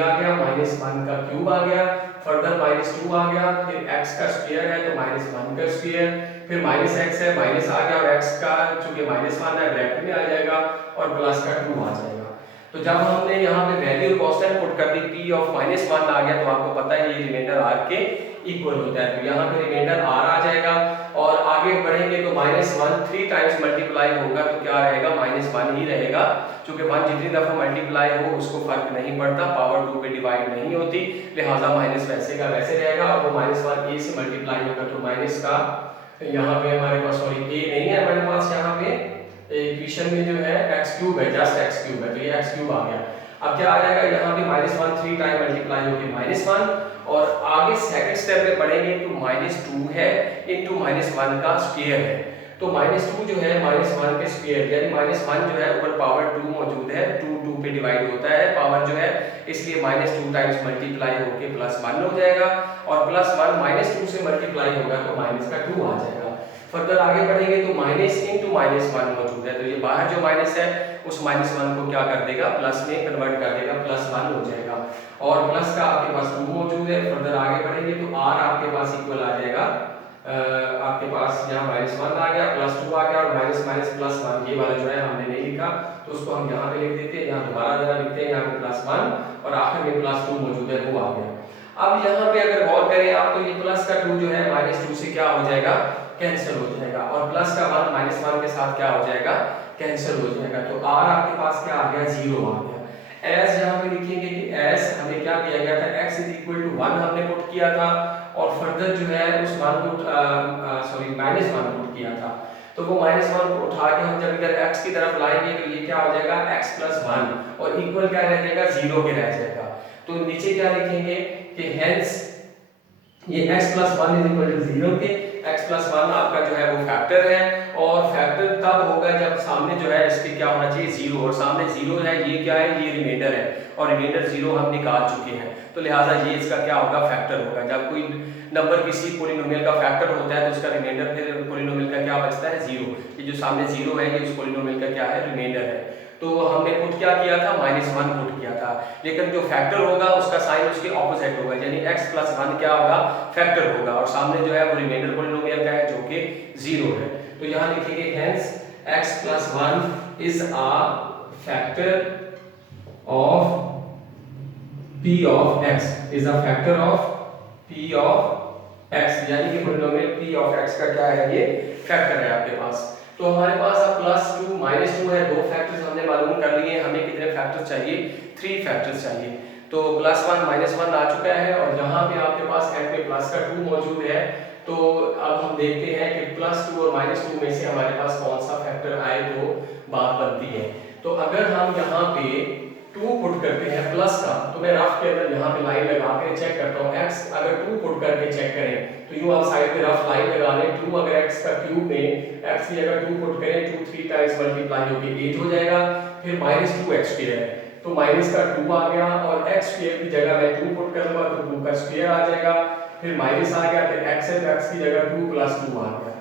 आ गया, -1 का क्यूब आ गया, फर्दर -2 आ गया, फिर x का स्क्वायर है तो -1 का स्क्वायर, फिर -x है माइनस आ गया, और x का चूंकि -1 है ब्रैकेट में आ जाएगा, और प्लस का 2 आ जाएगा। तो जब हमने यहाँ पे वैल्यू कांस्टेंट पुट कर दी p ऑफ -1 आ गया, तो आपको पता है ये रिमाइंडर r के इक्वल होता है, तो यहाँ पे रिमाइंडर r आ जाएगा, और आगे बढ़ेंगे तो -1 3 टाइम्स मल्टीप्लाई होगा तो क्या रहेगा -1 ही रहेगा, क्योंकि 1 जितनी दफा मल्टीप्लाई हो उसको फर्क नहीं पड़ता, पावर 2 पे डिवाइड नहीं होती, लिहाजा माइनस वैसे का वैसे रहेगा, और वो -1 a से मल्टीप्लाई होगा तो माइनस का यहाँ पे हमारे पास सॉरी a नहीं है हमारे पास, यहाँ पे इक्वेशन में जो है x क्यूब है, जस्ट x क्यूब है, तो ये x क्यूब आ गया। अब क्या आ जाएगा यहाँ पे -1 3 टाइम मल्टीप्लाई होके -1, और आगे सेकंड स्टेप में पढ़ेंगे तो -2 है इनटू -1 का स्क्वायर है, तो -2 जो है -1 के स्क्वायर, यानी -1 जो है ऊपर पावर 2 मौजूद है, 2 2 पे डिवाइड होता है पावर जो है, इसलिए -2 टाइम्स मल्टीप्लाई होके +1 हो जाएगा, और +1 -2 से मल्टीप्लाई होगा तो माइनस का 2 आ जाएगा। फर्दर आगे बढ़ेंगे तो माइनस इनटू -1 मौजूद है, तो ये बाहर जो माइनस है उस -1 को क्या कर देगा प्लस में कन्वर्ट कर देगा, +1 हो जाएगा, और प्लस का आपके पास 2 मौजूद है। फर्दर आगे बढ़ेंगे तो r आपके पास इक्वल आ जाएगा, आपके पास यहाँ -1 आ गया, +2 आ गया, और माइनस माइनस +1 ये वाला जो है हमने नहीं लिखा, तो उसको हम यहाँ पे लिख देते हैं, यहाँ दोबारा जरा लिखते हैं, यहाँ पे +1 और आखिर में +2 मौजूद है वो आ गया। अब यहाँ पे अगर गौर करें आप तो ये प्लस का 2 जो है -2 से क्या हो जाएगा कैंसिल हो जाएगा, और प्लस का 1 -1 के साथ क्या हो जाएगा कैंसिल हो जाएगा, तो r आपके पास क्या आ गया 0 आ गया। एस यहाँ पे लिखेंगे कि एस हमें क्या दिया गया था, x इज इक्वल टू 1 हमने पुट किया था और फर्दर जो है उस मान को -1 पुट किया था। तो वो -1 को उठा के हम जब इधर x की तरफ लाएंगे तो ये क्या हो जाएगा, x + 1 और इक्वल क्या रह जाएगा, 0 के रह जाएगा। तो नीचे क्या लिखेंगे कि हेंस ये x + 1 = 0 के x + 1 आपका जो है वो फैक्टर है और फैक्टर तब होगा जब सामने जो है इसके क्या होना चाहिए, 0 और सामने 0 है, ये क्या है, ये रिमाइंडर है और रिमाइंडर 0 हम निकाल चुके हैं। तो लिहाजा ये इसका क्या होगा, फैक्टर होगा। जब कोई नंबर किसी पॉलिनोमियल का फैक्टर होता है तो उसका रिमाइंडर फिर पॉलिनोमियल का क्या बचता है, 0। ये जो सामने 0 है ये उस पॉलिनोमियल का क्या है, रिमाइंडर है। तो हमने पुट क्या किया था, -1 पुट किया था, लेकिन जो फैक्टर होगा उसका साइन उसके ऑपोजिट होगा, यानी x + 1 क्या होगा, फैक्टर होगा और सामने जो है वो रिमाइंडर पॉलिनोमियल का है जो कि 0 है। तो यहाँ लिखेंगे hence x + 1 is a factor of p of x, is a factor of p of x, यानी कि पॉलिनोमियल p of x का क्या है, ये फैक्टर है आपके पास। तो हमारे पास अब +2 -2 है, दो फैक्टर्स हमने मालूम कर लिए। हमें कितने फैक्टर्स चाहिए, 3 फैक्टर्स चाहिए। तो +1 -1 आ चुका है और यहाँ पे आपके पास एंड पे प्लस का 2 मौजूद है। तो अब हम देखते हैं कि +2 और -2 में से हमारे पास कौन सा फैक्टर आए तो बात बनती है। तो अगर हम यहाँ पे 2 पुट करते हैं प्लस का, तो मैं रफ के अंदर यहाँ पे लाइन लगा के चेक करता हूँ। x अगर 2 पुट करके चेक करें तो यूं आप साइड पे रफ लाइन लगा लें। 2 अगर x का क्यूब में x की अगर 2 पुट करें 2 3 टाइम्स मल्टीप्लाई होके 8 हो जाएगा। फिर -2x स्क्वायर है तो माइनस का 2 आ गया और x स्क्वायर की जगह मैं 2 पुट करूंगा तो 2 का स्क्वायर आ जाएगा। फिर माइनस आ गया, फिर x है तो x की जगह 2 + 2 आ गया,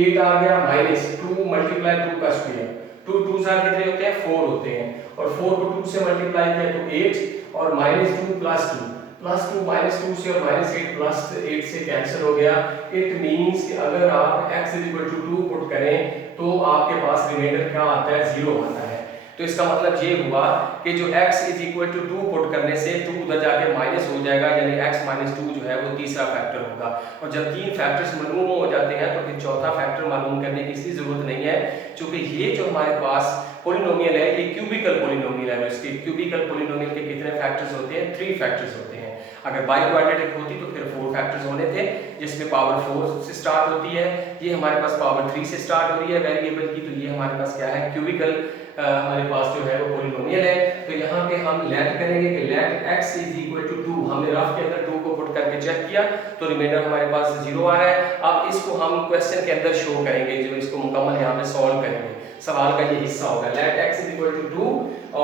8 आ गया -2 × 2 का स्क्वायर। 2 2 कितने होते हैं, 4 होते हैं और 4 को 2 से मल्टीप्लाई किया तो 8 और -2 + 2 -2 से और -8 +8 से कैंसिल हो गया। इट मींस कि अगर आप x = 2 पुट करें तो आपके पास रिमाइंडर क्या आता है, 0 आता है। तो इसका मतलब ये हुआ कि जो x = 2 पुट करने से 2 उधर जाके माइनस हो जाएगा, यानी x - 2 जो है वो तीसरा फैक्टर होगा। और जब 3 फैक्टर्स मालूम हो जाते हैं तो फिर चौथा फैक्टर मालूम करने की इसकी जरूरत नहीं है, क्योंकि ये जो हमारे पास पॉलिनोमियल है ये क्यूबिकल पॉलिनोमियल है। इसके क्यूबिकल पॉलिनोमियल के कितने फैक्टर्स होते हैं, 3 फैक्टर्स होते हैं। अगर बाइक्वाड्रेटिक होती तो फिर 4 फैक्टर्स होने थे, जिसमें पावर 4 से स्टार्ट होती है। ये हमारे पास पावर 3 से स्टार्ट हो रही है वेरिएबल की, तो ये हमारे पास क्या है, क्यूबिकल हमारे पास जो है वो पॉलिनोमियल है। तो यहाँ पे हम लेट करेंगे कि लेट x = 2, हमने रफ के अंदर 2 को पुट करके चेक किया तो रिमाइंडर हमारे पास 0 आ रहा है। अब इसको हम क्वेश्चन के अंदर शो करेंगे, जो इसको मुकम्मल यहाँ पे सॉल्व करेंगे। सवाल का ये हिस्सा होगा, लेट x = 2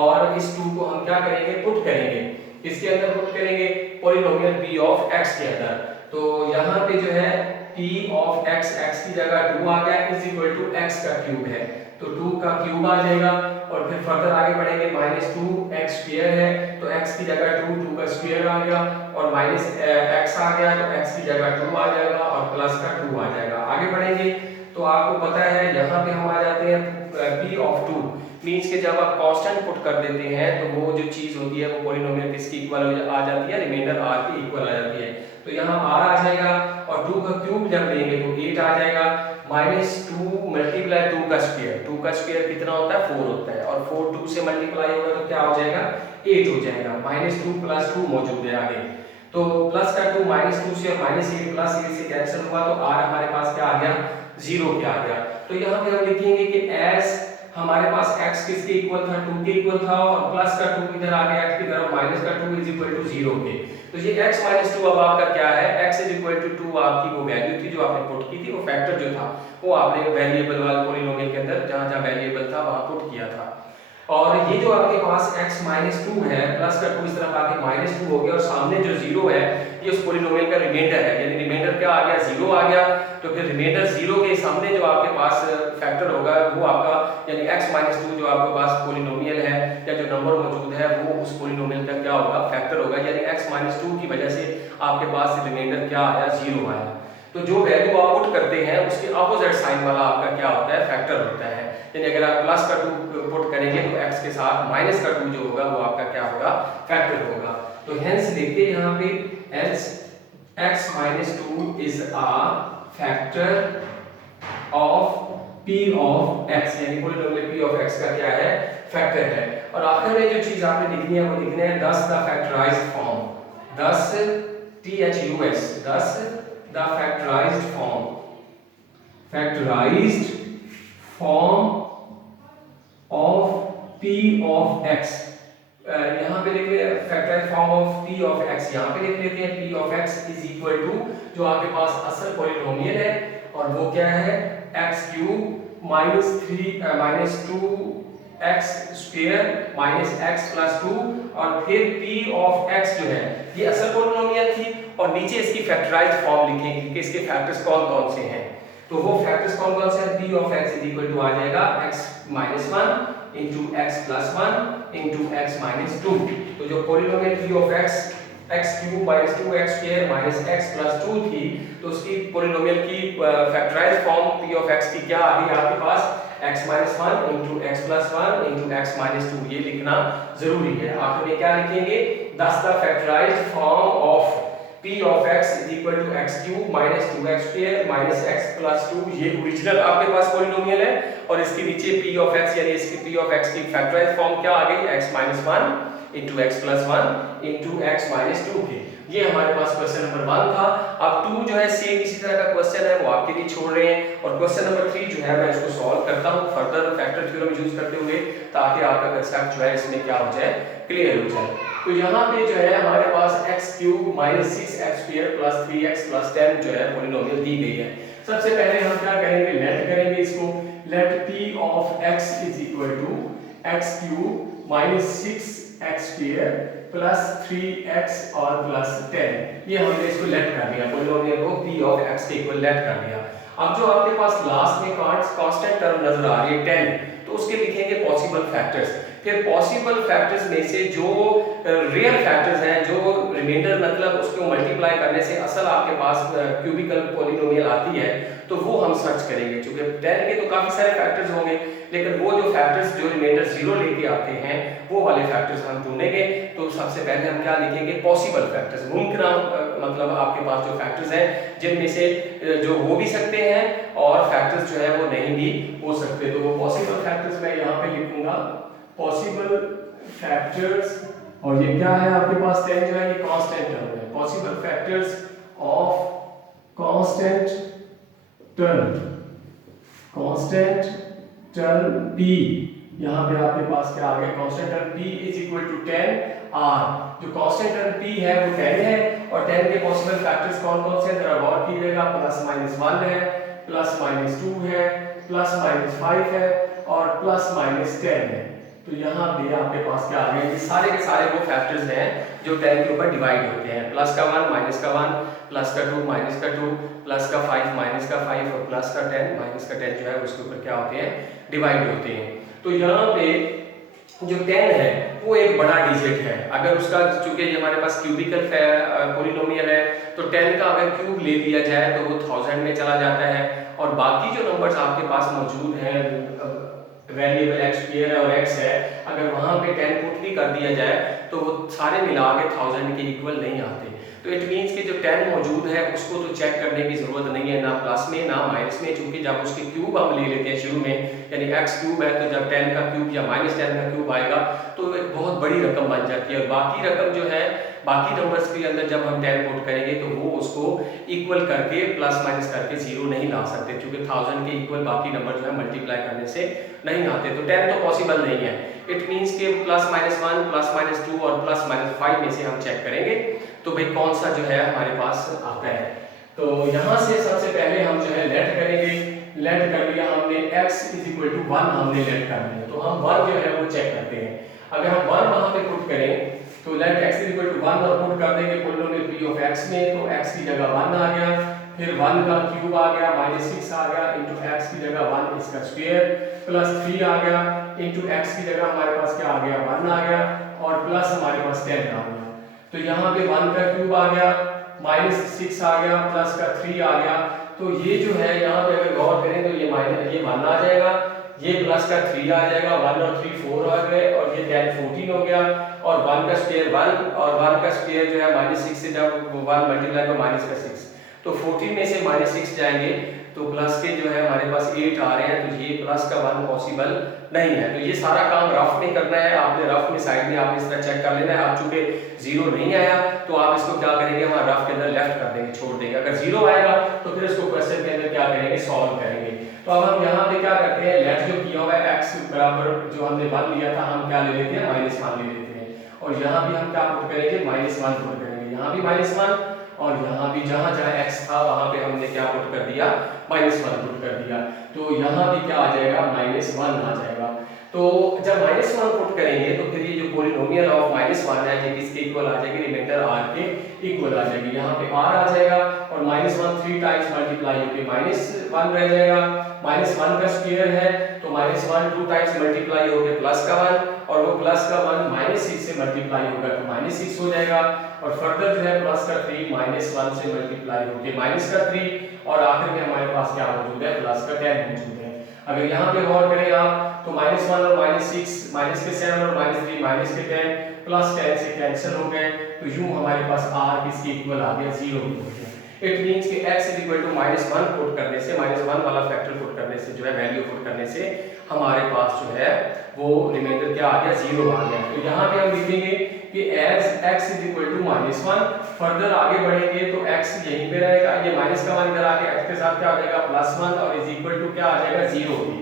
और इस 2 को हम क्या करेंगे, पुट करेंगे। इसके अंदर पुट करेंगे पॉलिनोमियल p of x के अंदर। तो यहाँ पे जो है p of x, x की जगह 2 आ गया, = x का क्यूब है तो 2 का क्यूब आ जाएगा। और फिर फर्दर आगे बढ़ेंगे, -2x स्क्वायर है तो x की जगह 2, 2 का स्क्वायर आ गया और -x आ गया तो x की जगह 2 आ जाएगा और प्लस का 2 आ जाएगा। आगे बढ़ेंगे तो आपको पता है यहाँ पे हम आ जाते हैं p of 2, मींस के जब आप कांस्टेंट पुट कर देते हैं तो वो जो चीज होती है वो पॉलिनोमियल किसकी इक्वल आ जाती है, रिमाइंडर r की इक्वल आ जाती है। तो यहाँ r आ जाएगा और 2 का क्यूब जब लेंगे तो 8 आ जाएगा, -2 × 2 का स्क्वायर। 2 का स्क्वायर कितना होता है, 4 होता है और 4 2 से मल्टीप्लाई होगा तो क्या हो जाएगा, 8 हो जाएगा। -2 + 2 मौजूद है आगे, तो प्लस का 2 -2 से और -8 + 8 से कैंसिल हुआ तो r हमारे पास क्या आ गया, 0 क्या आ गया। तो यहाँ पे हम लिखेंगे कि एस हमारे पास x किसके इक्वल था, 2 के इक्वल था और प्लस का 2 इधर आ गया x की तरफ, माइनस का 2 = 0 के। तो ये x - 2 अब आपका क्या है, x = 2 आपकी वो वैल्यू थी जो आपने पुट की थी, वो फैक्टर जो था वो आपने वेरिएबल वाले पॉलिनोमियल के अंदर जहां जहां वेरिएबल था वहां पुट किया था। और ये जो आपके पास x - 2 है, प्लस का 2 इस तरफ आके -2 हो गया और सामने जो 0 है ये उस पॉलिनोमियल का रिमाइंडर है, यानी रिमाइंडर क्या आ गया, 0 आ गया। तो फिर रिमाइंडर 0 के सामने जो आपके पास फैक्टर होगा वो आपका, यानी x - 2 जो आपके पास पॉलिनोमियल है या जो नंबर मौजूद है वो उस पॉलिनोमियल का क्या होगा, फैक्टर होगा। यानी x - 2 की वजह से आपके पास रिमाइंडर क्या आया, 0 आया। तो जो वैल्यू आप पुट करते हैं उसके अपोजिट साइन वाला आपका क्या होता है, फैक्टर होता है। यानी अगर आप प्लस का 2 पुट करेंगे तो x के साथ माइनस का 2 जो होगा वो आपका क्या होगा, फैक्टर होगा। तो हेंस देखिए यहाँ पे hence x - 2 is a factor of p of x, यानी पॉलिनोमियल p ऑफ x का क्या है, फैक्टर है। और आखिर में जो चीज आपने लिखनी है वो लिखनी है 10 the factorized form, 10 THUS, 10 the factorized form, factorized form of p of x। यहाँ पे लिख लें factorized form of p of x, यहाँ पे लिख लेते हैं p of x is equal to जो आपके पास असल पॉलिनोमियल है और वो क्या है x cube minus 2x square minus x plus 2 और फिर p ऑफ x जो है ये असल पॉलिनोमियल थी और नीचे इसकी फैक्टराइज्ड फॉर्म लिखेंगे कि इसके फैक्टर्स कौन कौन से हैं। तो वो फैक्टर्स कौन कौन से हैं, p of x is equal to आ जाएगा x minus 1 into x plus 1 into x minus 2। तो जो polynomial p of x x cube minus 2x square minus x plus 2 थी तो उसकी पॉलिनोमियल की factorised form p of x की क्या आ गई आपके पास x minus 1 into x plus 1 into x minus 2, ये लिखना जरूरी है। आखिर में क्या लिखेंगे 10 का factorised form of p of x is equal to x cube minus 2x square minus x plus 2, ये ओरिजिनल आपके पास पॉलिनोमियल है और इसके नीचे p of x यानी इसकी p of x की फैक्टराइज्ड फॉर्म क्या आ गई x minus 1 into x plus 1 into x minus 2 की। ये हमारे पास क्वेश्चन नंबर 1 था। अब 2 जो है सेम इसी तरह का क्वेश्चन है वो आपके लिए छोड़ रहे हैं और क्वेश्चन नंबर 3 जो है मैं इसको सॉल्व करता हूं फर्दर फैक्टर थ्योरम यूज करते हुए ताकि आपका कंसेप्ट जो है इसमें क्या हो जाए, क्लियर हो जाए। तो यहाँ पे जो है हमारे पास x cube minus 6x square plus 3x plus 10 जो है पॉलिनोमियल दी गई है। सबसे पहले हम क्या करेंगे, लेट करेंगे इसको, let p of x is equal to x cube minus 6x square plus 3x और प्लस 10, ये हमने इसको लेट कर दिया, पॉलिनोमियल को p ऑफ x के इक्वल लेट कर दिया। अब जो आपके पास लास्ट में कांस्टेंट टर्म नजर आ रही है 10, तो उसके लिखेंगे पॉसिबल फैक्टर्स। फिर पॉसिबल फैक्टर्स में से जो रियल फैक्टर्स हैं, जो रिमाइंडर मतलब उसको मल्टीप्लाई करने से असल आपके पास क्यूबिकल पॉलिनोमियल आती है, तो वो हम सर्च करेंगे। क्योंकि 10 के तो काफी सारे फैक्टर्स होंगे लेकिन वो जो फैक्टर्स जो रिमाइंडर 0 लेके आते हैं वो वाले फैक्टर्स हम ढूंढेंगे। तो सबसे पहले हम क्या लिखेंगे, पॉसिबल फैक्टर्स, मुमकिन मतलब आपके पास जो फैक्टर्स हैं जिनमें से जो हो भी सकते हैं और फैक्टर्स जो है वो नहीं भी हो सकते। तो वो पॉसिबल फैक्टर्स मैं यहाँ पे लिखूंगा पॉसिबल फैक्टर्स, और ये क्या है आपके पास 10 जो है ये कांस्टेंट टर्म है, possible factors of constant term p। यहाँ पे आपके पास क्या आ गया, constant term p is equal to 10 r। जो कांस्टेंट टर्म p है वो 10 है और 10 के पॉसिबल फैक्टर्स कौन कौन से हैं जरा गौर कीजिएगा, प्लस माइनस 1 है, प्लस माइनस 2 है, प्लस माइनस 5 है और प्लस माइनस 10 है। तो यहाँ पे आपके पास क्या आ गया, ये सारे के सारे वो फैक्टर्स हैं जो 10 के ऊपर डिवाइड होते हैं, प्लस का 1 माइनस का 1 प्लस का 2 माइनस का 2 प्लस का 5 माइनस का 5 और प्लस का 10 माइनस का 10 जो है उसके ऊपर क्या होते हैं, डिवाइड होते हैं। तो यहाँ पे जो 10 है वो एक बड़ा डिजिट है, अगर उसका चूंकि हमारे पास क्यूबिकल पॉलिनोमियल है तो 10 का अगर क्यूब ले लिया जाए तो वो 1000 में चला जाता है और बाकी जो नंबर्स आपके पास मौजूद हैं वेरिएबल x स्क्वायर और x है, अगर वहां पे 10 पुट भी कर दिया जाए तो वो सारे मिला के 1000 के इक्वल नहीं आते। तो इट मींस कि जो 10 मौजूद है उसको तो चेक करने की जरूरत नहीं है, ना प्लस में ना माइनस में, क्योंकि जब उसके क्यूब हम ले लेते हैं शुरू में, यानी x क्यूब है तो जब 10 का क्यूब या माइनस 10 का क्यूब आएगा तो एक बहुत बड़ी रकम बन जाती है और बाकी रकम जो है बाकी नंबर्स के अंदर जब हम 10 पुट करेंगे तो वो उसको इक्वल करके प्लस माइनस करके 0 नहीं ला सकते, क्योंकि 1000 के इक्वल बाकी नंबर जो है मल्टीप्लाई करने से नहीं आते। तो 10 तो पॉसिबल नहीं है। इट मींस के प्लस माइनस 1 प्लस माइनस 2 और प्लस माइनस 5 में से हम चेक करेंगे तो भाई कौन सा जो है हमारे पास आता है। तो यहाँ से सबसे पहले हम जो है लेट करेंगे, लेट कर लिया हमने x इज इक्वल टू 1 हमने लेट कर लिया, तो हम 1 जो है वो चेक करते हैं। अगर हम 1 वहां पे पुट करें तो let x is equal to 1 और पुट कर देंगे पॉलिनोमियल p ऑफ x में, तो x की जगह 1 आ गया, फिर 1 का क्यूब आ गया माइनस 6 आ गया इंटू x की जगह 1 इसका स्क्वायर प्लस 3 आ गया इंटू x की जगह हमारे पास क्या आ गया 1 आ गया और प्लस हमारे पास 10 आ गया। तो यहाँ पे 1 का क्यूब आ गया माइनस 6 आ गया प्लस का 3 आ गया। तो ये जो है यहाँ पे अगर गौर करें तो ये माइनस ये 1 आ जाएगा, ये प्लस का 3 आ जाएगा, 1 और 3 4 आ गए और ये 10 14 हो गया और 1 का स्क्वायर 1 और 1 का स्क्वायर जो है माइनस 6 से जब 1 मल्टीप्लाई को माइनस का 6, तो 14 में से माइनस 6 जाएंगे तो प्लस के जो है हमारे पास 8 आ रहे हैं, तो ये प्लस का 1 पॉसिबल नहीं है। तो ये सारा काम रफ में करना है आपने, रफ में साइड में आपने इस तरह चेक कर लेना है। अब चूंकि 0 नहीं आया तो आप इसको क्या करेंगे, हमारा रफ के अंदर लेफ्ट कर देंगे, छोड़ देंगे। अगर 0 आएगा तो फिर इसको क्वेश्चन के अंदर क्या करेंगे, सॉल्व करेंगे। तो अब हम यहाँ पे क्या करते हैं, लेट जो किया हुआ है x बराबर जो हमने 1 लिया था हम क्या ले लेते हैं, -1 ले लेते हैं। और यहाँ भी हम क्या पुट करेंगे, -1 पुट करेंगे, यहाँ भी -1 और यहाँ भी जहाँ जहाँ x था वहाँ पे हमने क्या पुट कर दिया, -1 पुट कर दिया। तो यहाँ भी क्या आ जाएगा, -1 आ जाएगा। तो जब -1 पुट करेंगे तो फिर ये जो पॉलिनोमियल ऑफ -1 है ये किसके इक्वल आ जाएगी, रिमाइंडर r के इक्वल आ जाएगी। यहाँ पे r आ जाएगा और -1 3 टाइम्स मल्टीप्लाई होके -1 रह जाएगा। -1 का स्क्वायर है तो -1 2 टाइम्स मल्टीप्लाई होके प्लस का 1 और वो प्लस का 1 -6 से मल्टीप्लाई होगा तो -6 हो जाएगा। और फर्दर जो है प्लस का 3 -1 से मल्टीप्लाई होके -3 और आखिर में हमारे पास क्या मौजूद है, प्लस का 10 मौजूद है। अगर यहाँ पे गौर करें आप तो -1 और -6 माइनस के 7 और -3 माइनस के 10 प्लस 10 से कैंसिल हो गए। तो यूं हमारे पास r किसके इक्वल आ गया, 0 के इक्वल। इट मींस कि x -1 पुट करने से, -1 वाला फैक्टर पुट करने से जो है वैल्यू पुट करने से हमारे पास जो है वो रिमाइंडर क्या आ गया, 0 आ गया। तो यहाँ पे हम लिखेंगे कि as x -1 फर्दर आगे बढ़ेंगे तो x यहीं पे रहेगा, ये माइनस का 1 इधर आके x के साथ क्या हो जाएगा, +1 और इज इक्वल टू क्या आ जाएगा, 0 भी।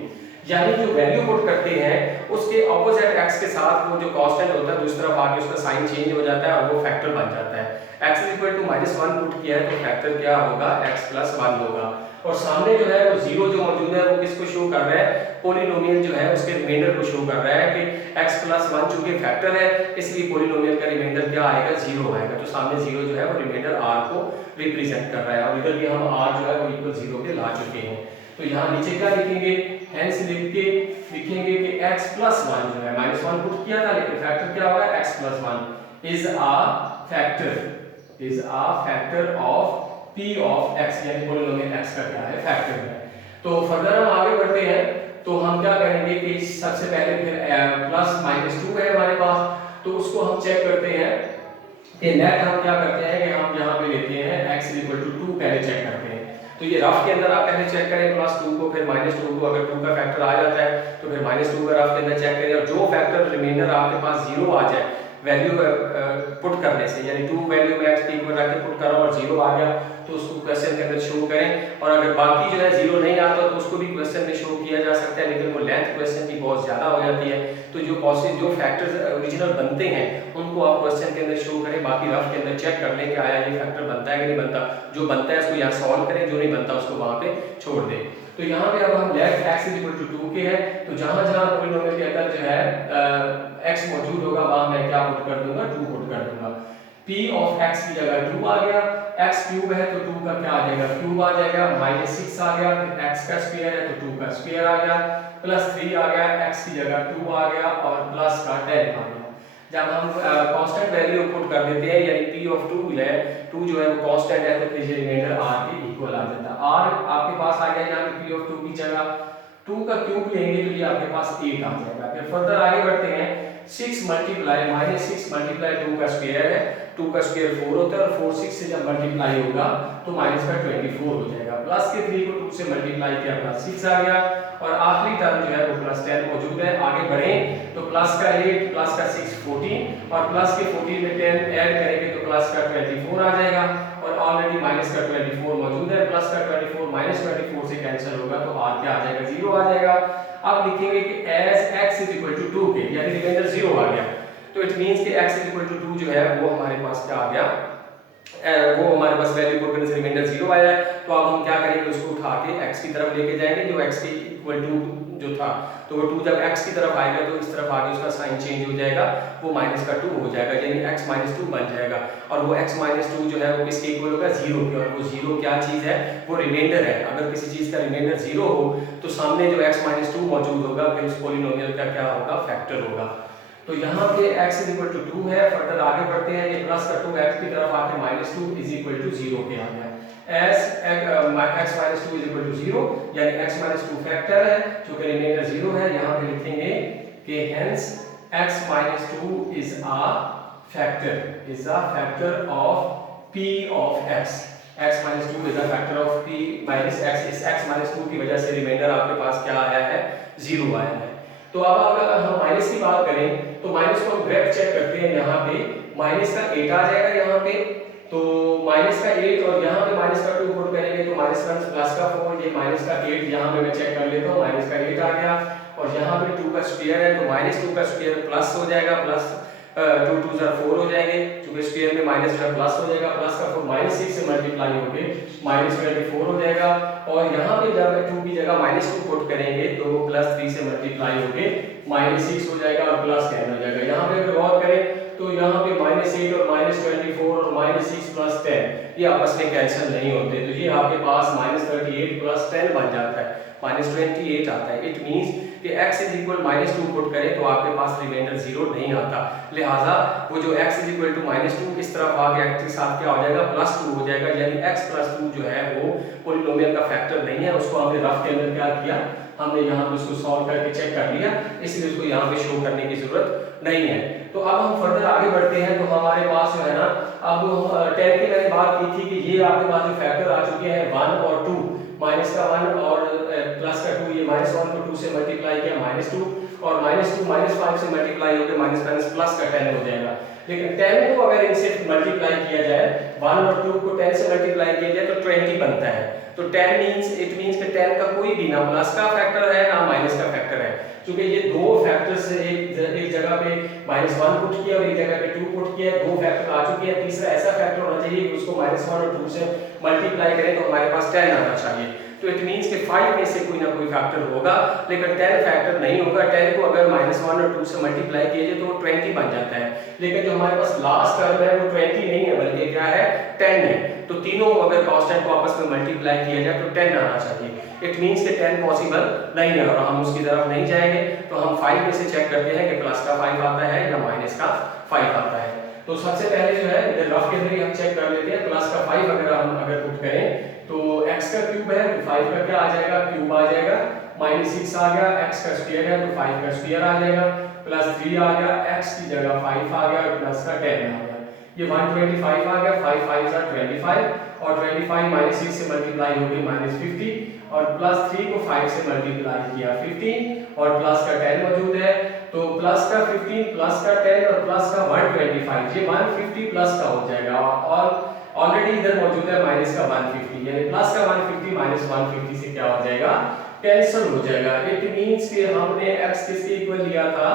यानी जो वैल्यू पुट करते हैं उसके ऑपोजिट x के साथ वो जो कांस्टेंट होता है दूसरी तरफ आके उसका साइन चेंज हो जाता है और वो फैक्टर बन जाता है। x -1 पुट किया है तो फैक्टर क्या होगा, x + 1 होगा। और सामने जो है वो 0 जो मौजूद है वो किसको शो कर रहा है, पॉलिनोमियल जो है उसके रिमाइंडर को शो कर रहा है कि x + 1 चूंकि फैक्टर है इसलिए पॉलिनोमियल का रिमाइंडर क्या आएगा, 0 आएगा। तो सामने 0 जो है वो रिमाइंडर r को रिप्रेजेंट कर रहा है और इधर भी हम r जो है वो इक्वल 0 पे ला चुके हैं। तो यहाँ नीचे क्या लिखेंगे, हेंस लिखेंगे कि x + 1 जो है -1 पुट किया था लेकिन फैक्टर क्या होगा, x + 1 is a factor of p of x, यानी पॉलिनोमियल x का क्या है, फैक्टर है। तो फर्दर हम आगे बढ़ते हैं तो हम क्या करेंगे कि सबसे पहले फिर प्लस -2 है हमारे पास तो उसको हम चेक करते हैं कि नेट हम क्या करते हैं कि हम यहाँ पे लेते हैं x = 2 पहले चेक करते हैं। तो ये रफ के अंदर आप पहले चेक करें +2 को, फिर -2 को, अगर 2 का फैक्टर आ जाता है तो फिर -2 का रफ के अंदर चेक करें और जो फैक्टर रिमाइंडर आपके पास 0 आ जाए वैल्यू पुट करने से, यानी 2 वैल्यू में x के इक्वल रख के पुट करो और 0 आ गया तो उसको क्वेश्चन के अंदर शो करें। और अगर बाकी जो है 0 नहीं आता तो उसको भी क्वेश्चन में शो किया जा सकता है लेकिन वो लेंथ क्वेश्चन की बहुत ज़्यादा हो जाती है। तो जो फैक्टर्स ओरिजिनल बनते हैं उनको आप क्वेश्चन के अंदर शो करें, बाकी रफ के अंदर चेक कर लें कि आया ये फैक्टर बनता है कि नहीं बनता। जो बनता है उसको यहाँ सॉल्व करें, जो नहीं बनता उसको वहाँ पे छोड़ दें। तो यहाँ पे अब हम लेट x = 2 के है तो जहाँ जहाँ पॉलिनोमियल के अंदर जो है x मौजूद होगा वहाँ मैं क्या पुट कर दूंगा, 2 पुट कर दूंगा। p ऑफ x की जगह 2 आ गया, x³ है तो 2 का क्या आ जाएगा, क्यूब आ जाएगा, -6 आ गया, फिर x का स्क्वायर है तो 2 का स्क्वायर आ गया, +3 आ गया, x की जगह 2 आ गया और प्लस का 10 आ गया। जब हम कांस्टेंट वैल्यू पुट कर देते हैं यानी p ऑफ 2 है, 2 जो है वो कांस्टेंट है तो फिर ये रिमाइंडर r के इक्वल आ जाता है। r आपके पास आ गया यहाँ पे p ऑफ 2 की जगह 2 का क्यूब लेंगे तो ये आपके पास 8 आ जाएगा। फिर फर्दर आगे बढ़ते हैं, 6 मल्टीप्लाई -2 का स्क्वायर है, 2 का स्क्वायर 4 होता है और 4 6 से जब मल्टीप्लाई होगा तो -24 हो जाएगा। प्लस के 3 को 2 से मल्टीप्लाई किया +6 आ गया और आखिरी टर्म जो है वो +10 मौजूद है। आगे बढ़ें तो प्लस का 8 प्लस का 6 14 और प्लस के 14 में 10 ऐड करेंगे तो प्लस का 24 आ जाएगा और ऑलरेडी माइनस का 24 मौजूद है, प्लस का 24 -24 से कैंसिल होगा तो r क्या आ जाएगा, 0 आ जाएगा। अब लिखेंगे कि as x = 2 के यानी रिमाइंडर 0 आ गया तो इट मींस कि x = 2 जो है वो हमारे पास क्या आ गया, वो हमारे पास वैल्यू पुट करने से रिमाइंडर 0 आया है। तो अब हम क्या करेंगे, उसको उठा के x की तरफ लेके जाएंगे जो x के इक्वल टू जो था तो वो 2 जब x की तरफ आएगा तो इस तरफ आगे उसका साइन चेंज हो जाएगा, वो -2 हो जाएगा यानी x -2 बन जाएगा और वो x -2 जो है वो किसके इक्वल होगा, 0 के। और वो 0 क्या चीज़ है, वो रिमाइंडर है। अगर किसी चीज़ का रिमाइंडर 0 हो तो सामने जो x -2 मौजूद होगा फिर उस पॉलिनोमियल का क्या होगा, फैक्टर होगा। तो यहाँ पे x = 2 है, फर्दर आगे बढ़ते हैं, ये प्लस का 2 x की तरफ आके -2 = 0 पे आ गया। as x -2 = 0 यानी x -2 फैक्टर है जो कि रिमाइंडर 0 है। यहाँ पे लिखेंगे कि hence x -2 is a factor of p of x। x minus 2 is the factor of p minus x। इस x माइनस 2 की वजह से रिमाइंडर आपके पास क्या आया है, 0 आया है। तो अब अगर हम माइनस की बात करें तो माइनस को हम डायरेक्ट चेक करते हैं, यहाँ पे माइनस का 8 आ जाएगा यहाँ पे, तो माइनस का 8 और यहाँ पे माइनस का 2 पुट करेंगे तो माइनस 1 प्लस का 4, ये माइनस का 8 यहाँ पे मैं चेक कर लेता हूँ, माइनस का 8 आ गया और यहाँ पे 2 का स्क्वायर है तो माइनस 2 का स्क्वायर प्लस हो जाएगा, प्लस 2 2 4 हो जाएंगे, क्योंकि स्क्वायर में माइनस का प्लस हो जाएगा, प्लस का 4 माइनस 6 से मल्टीप्लाई होके माइनस 24 हो जाएगा और यहाँ पे जब 2 की जगह माइनस 2 पुट करेंगे तो वो प्लस 3 से मल्टीप्लाई होके माइनस 6 हो जाएगा और प्लस 10 हो जाएगा। यहाँ पे अगर गौर करें तो यहाँ पे माइनस 8 और माइनस 24 और माइनस 6 प्लस 10 ये आपस में कैंसिल नहीं होते, तो ये आपके पास माइनस 38 प्लस 10 बन जाता है, माइनस 28 आता है। इट मीन्स कि x is equal minus 2 put करें तो आपके पास रिमाइंडर 0 नहीं आता, लिहाजा वो जो x is equal to minus 2 इस तरफ आ गया, x के साथ क्या हो जाएगा, प्लस 2 हो जाएगा, यानी x प्लस 2 जो है वो पॉलिनोमियल का फैक्टर नहीं है। उसको हमने रफ के अंदर क्या किया, हमने यहाँ पे उसको सॉल्व करके चेक कर लिया, इसलिए उसको यहाँ पे शो करने की जरूरत नहीं है। तो अब हम फर्दर आगे बढ़ते हैं, तो हमारे पास जो है ना, अब 10 की मैंने बात की थी कि ये आपके पास जो फैक्टर आ चुके हैं 1 और 2, माइनस का 1 और प्लस का 2, ये माइनस 1 को 2 से मल्टीप्लाई किया माइनस 2 और माइनस 2 माइनस 5 से मल्टीप्लाई होकर माइनस माइनस प्लस का 10 हो जाएगा। लेकिन 10 को अगर इनसे मल्टीप्लाई किया जाए, 1 और 2 को 10 से मल्टीप्लाई किया जाए तो 20 बनता है। तो 10 मींस इट मींस कि 10 का कोई भी ना प्लस का फैक्टर है ना माइनस का फैक्टर है, क्योंकि ये दो फैक्टर्स एक जगह पे माइनस 1 पुट किया और एक जगह पे 2 पुट किया, दो फैक्टर आ चुके हैं, तीसरा ऐसा फैक्टर होना चाहिए कि उसको माइनस 1 और 2 से मल्टीप्लाई करें तो हमारे पास 10 आना चाहिए। तो इट मींस कि 5 में से कोई ना कोई फैक्टर होगा, लेकिन 10 फैक्टर नहीं होगा। 10 को अगर माइनस 1 और 2 से मल्टीप्लाई किया जाए तो वो 20 बन जाता है, लेकिन जो हमारे पास लास्ट टर्म है वो 20 नहीं है बल्कि क्या है, 10 है। तो तीनों अगर कांस्टेंट को आपस में मल्टीप्लाई किया जाए तो 10 आना चाहिए। इट मींस कि 10 पॉसिबल नहीं है और हम उसकी तरफ नहीं जाएंगे। तो हम 5 में से चेक करते हैं कि प्लस का 5 आता है या माइनस का 5 आता है। तो सबसे पहले जो है इधर रफ के अंदर ही हम चेक कर लेते हैं। प्लस का 5 अगर पुट करें तो x का क्यूब है तो 5 का क्या आ जाएगा, क्यूब आ जाएगा, माइनस 6 आ गया, x का स्क्वायर है तो 5 का स्क्वायर आ जाएगा, प्लस 3 आ गया, x की जगह 5 आ गया और प्लस का 10 आ गया, ये 125 आ गया, 5 5 are 25 और 25 माइनस 6 से मल्टीप्लाई हो गई माइनस 50 और प्लस 3 को 5 से मल्टीप्लाई किया 15 और प्लस का 10 मौजूद है, तो प्लस का 15 प्लस का 10 और प्लस का 125, ये 150 प्लस का हो जाएगा और ऑलरेडी इधर मौजूद है माइनस का 150, यानी प्लस का 150 माइनस 150 से क्या हो जाएगा, कैंसिल हो जाएगा। इट मींस कि हमने x किसके इक्वल लिया था,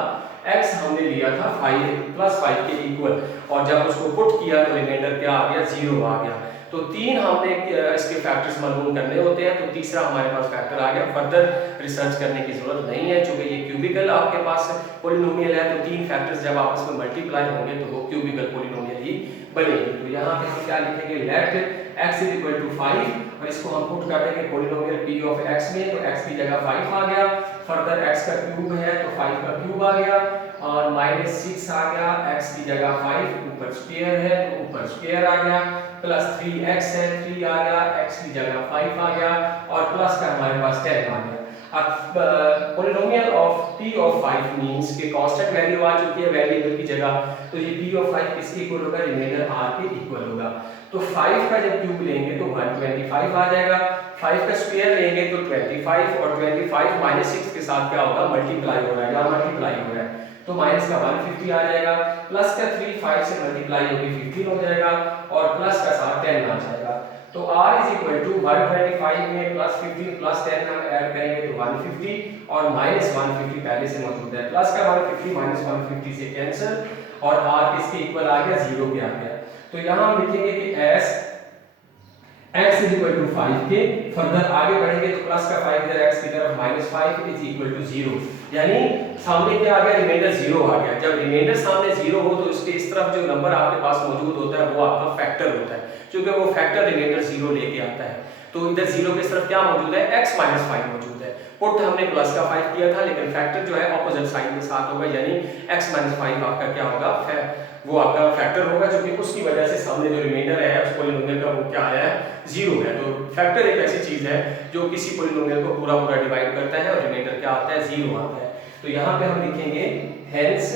x हमने लिया था 5 प्लस 5 के इक्वल और जब उसको पुट किया तो रिमाइंडर क्या आ गया, 0 आ गया। तो 3 हमने इसके फैक्टर्स मालूम करने होते हैं, तो तीसरा हमारे पास फैक्टर आ गया। फर्दर रिसर्च करने की जरूरत नहीं है, क्योंकि ये क्यूबिकल आपके पास पॉलिनोमियल है, तो 3 फैक्टर्स जब आपस में मल्टीप्लाई होंगे तो वो क्यूबिकल पॉलिनोमियल ही बनेगी। तो यहाँ पे हम क्या लिखेंगे, let x is equal to 5 और इसको हम पुट कर देंगे पॉलिनोमियल p ऑफ x में, तो x की जगह 5 आ गया, फर्दर x का क्यूब है तो 5 का क्यूब आ गया और माइनस 6 आ गया, x की जगह 5, ऊपर स्क्वायर है तो ऊपर स्क्वायर आ गया, प्लस 3x है, 3 आ गया, x की जगह 5 आ गया और प्लस का हमारे पास 10 आ गया। अब polynomial of p of 5 means कि कांस्टेंट वैल्यू आ चुकी है वेरिएबल की जगह, तो ये p ऑफ 5 किसके इक्वल होगा, रिमाइंडर r के इक्वल होगा। तो 5 का जब क्यूब लेंगे तो 125 आ जाएगा, 5 का स्क्वायर लेंगे तो 25 और 25 माइनस 6 के साथ क्या होगा, मल्टीप्लाई हो रहा है, यहाँ मल्टीप्लाई हो रहा है तो माइनस का 150 आ जाएगा, प्लस का 3 5 से मल्टीप्लाई होकर 15 हो जाएगा और प्लस का साथ 10 आ जाएगा। तो r इज इक्वल टू 125 में प्लस 15 प्लस 10 हम ऐड करेंगे तो 150 और माइनस 150 पहले से मौजूद है, प्लस का 150 माइनस 150 से कैंसिल और r किसके इक्वल आ गया, 0 के आ गया। तो यहाँ हम लिखेंगे कि s x is equal to 5 के, फर्दर आगे बढ़ेंगे तो प्लस का 5 इधर x की तरफ माइनस 5 इज इक्वल टू 0, यानी सामने क्या आ गया, रिमाइंडर 0 आ गया। जब रिमाइंडर सामने 0 हो तो इसके इस तरफ जो नंबर आपके पास मौजूद होता है वो आपका फैक्टर होता है, क्योंकि वो फैक्टर रिमाइंडर 0 लेके आता है। तो इधर 0 के तरफ क्या मौजूद है, x माइनस 5 मौजूद है। पुट हमने प्लस का 5 किया था, लेकिन फैक्टर जो है ऑपोजिट साइन के साथ होगा, यानी x माइनस 5 आपका क्या होगा, वो आपका फैक्टर होगा, क्योंकि उसकी वजह से सामने जो रिमाइंडर है उस पॉलिनोमियल का वो क्या आया है, 0 है। तो फैक्टर एक ऐसी चीज है जो किसी पॉलिनोमियल को पूरा पूरा डिवाइड करता है और रिमाइंडर क्या आता है, 0 आता है। तो यहाँ पे हम लिखेंगे hence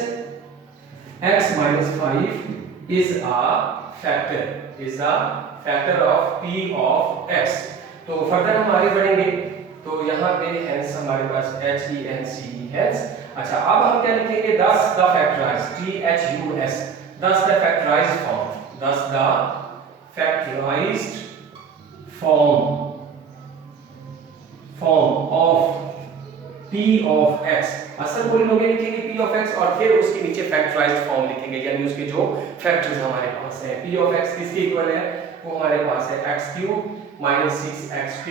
x minus 5 is a factor, is a factor of p of x। तो फर्दर हम आगे बढ़ेंगे, तो यहाँ पे हेंस हमारे पास HENCE हेंस। अच्छा, अब हम क्या लिखेंगे, thus the factorized THUS, thus the factorized form, thus the factorized form of p of x। असल पॉलिनोमियल लिखेंगे p of x और फिर उसके नीचे फैक्टराइज्ड फॉर्म लिखेंगे, यानी उसके जो फैक्टर्स हमारे पास है। p of x किसके इक्वल है, वो हमारे पास है x³ - 6x²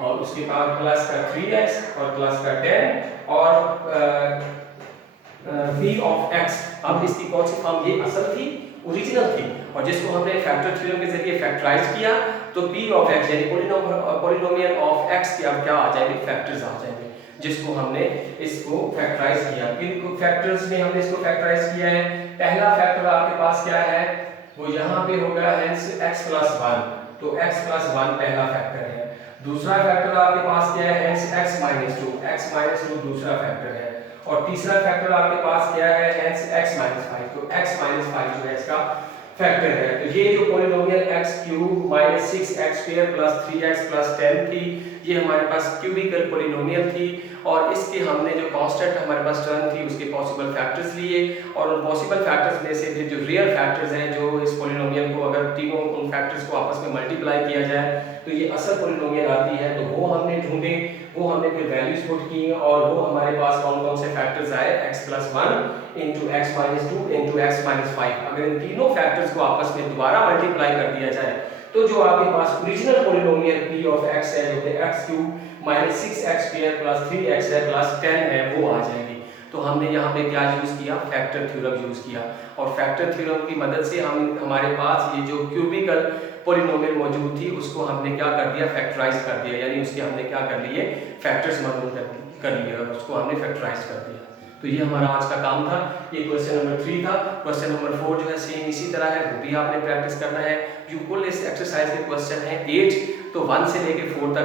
और उसके बाद प्लस का 3x और प्लस का 10 और p of x। अब इसकी कौन सी फॉर्म, ये असल थी, ओरिजिनल थी, और जिसको हमने फैक्टर थ्योरम के जरिए फैक्टराइज किया, तो p of x यानी पॉलिनोमियल ऑफ x के अब क्या आ जाएंगे, फैक्टर्स आ जाएंगे, जिसको हमने इसको फैक्टराइज किया। किन फैक्टर्स में हमने इसको फैक्टराइज किया है, पहला फैक्टर आपके पास क्या है, वो यहाँ पे होगा हेंस x + 1, तो x + 1 पहला फैक्टर है। दूसरा फैक्टर आपके पास क्या है, हेंस x - 2, x - 2 दूसरा फैक्टर है। और तीसरा फैक्टर आपके पास क्या है, हेंस x - 5, तो x - 5 जो है इसका फैक्टर है। तो ये जो पॉलिनोमियल x³ - 6x² + 3x + 10 थी, ये हमारे पास क्यूबिकल पॉलिनोमियल थी, और इसके हमने जो कांस्टेंट हमारे पास टर्म थी उसके पॉसिबल फैक्टर्स लिए, और उन पॉसिबल फैक्टर्स में से जो रियल फैक्टर्स हैं, जो इस पॉलिनोमियल को अगर तीनों उन फैक्टर्स को आपस में मल्टीप्लाई किया जाए तो ये असल पॉलिनोमियल आती है, तो वो हमने ढूंढे, वो हमने फिर वैल्यूज पुट की, और वो हमारे पास कौन कौन से फैक्टर्स आए, x + 1 * x - 2 * x - 5। अगर इन तीनों फैक्टर्स को आपस में दोबारा मल्टीप्लाई कर दिया जाए तो जो आपके पास original polynomial p of x है, जो कि x³ - 6x² + 3x है + 10 है, वो आ जाएगी। तो हमने यहाँ पे क्या यूज किया, फैक्टर थ्योरम यूज किया, और फैक्टर थ्योरम की मदद से हम हमारे पास ये जो क्यूबिकल पॉलिनोमियल मौजूद थी उसको हमने क्या कर दिया, फैक्टराइज कर दिया, यानी उसके हमने क्या कर लिए, फैक्टर्स मालूम कर लिए और उसको हमने फैक्टराइज कर दिया। तो ये हमारा आज का काम था। ये क्वेश्चन नंबर 3 था। क्वेश्चन नंबर 4 जो है सेम इसी तरह है, वो भी आपने प्रैक्टिस करना है। जो कुल इस एक्सरसाइज के क्वेश्चन है 8, तो 1 से लेकर 4 तक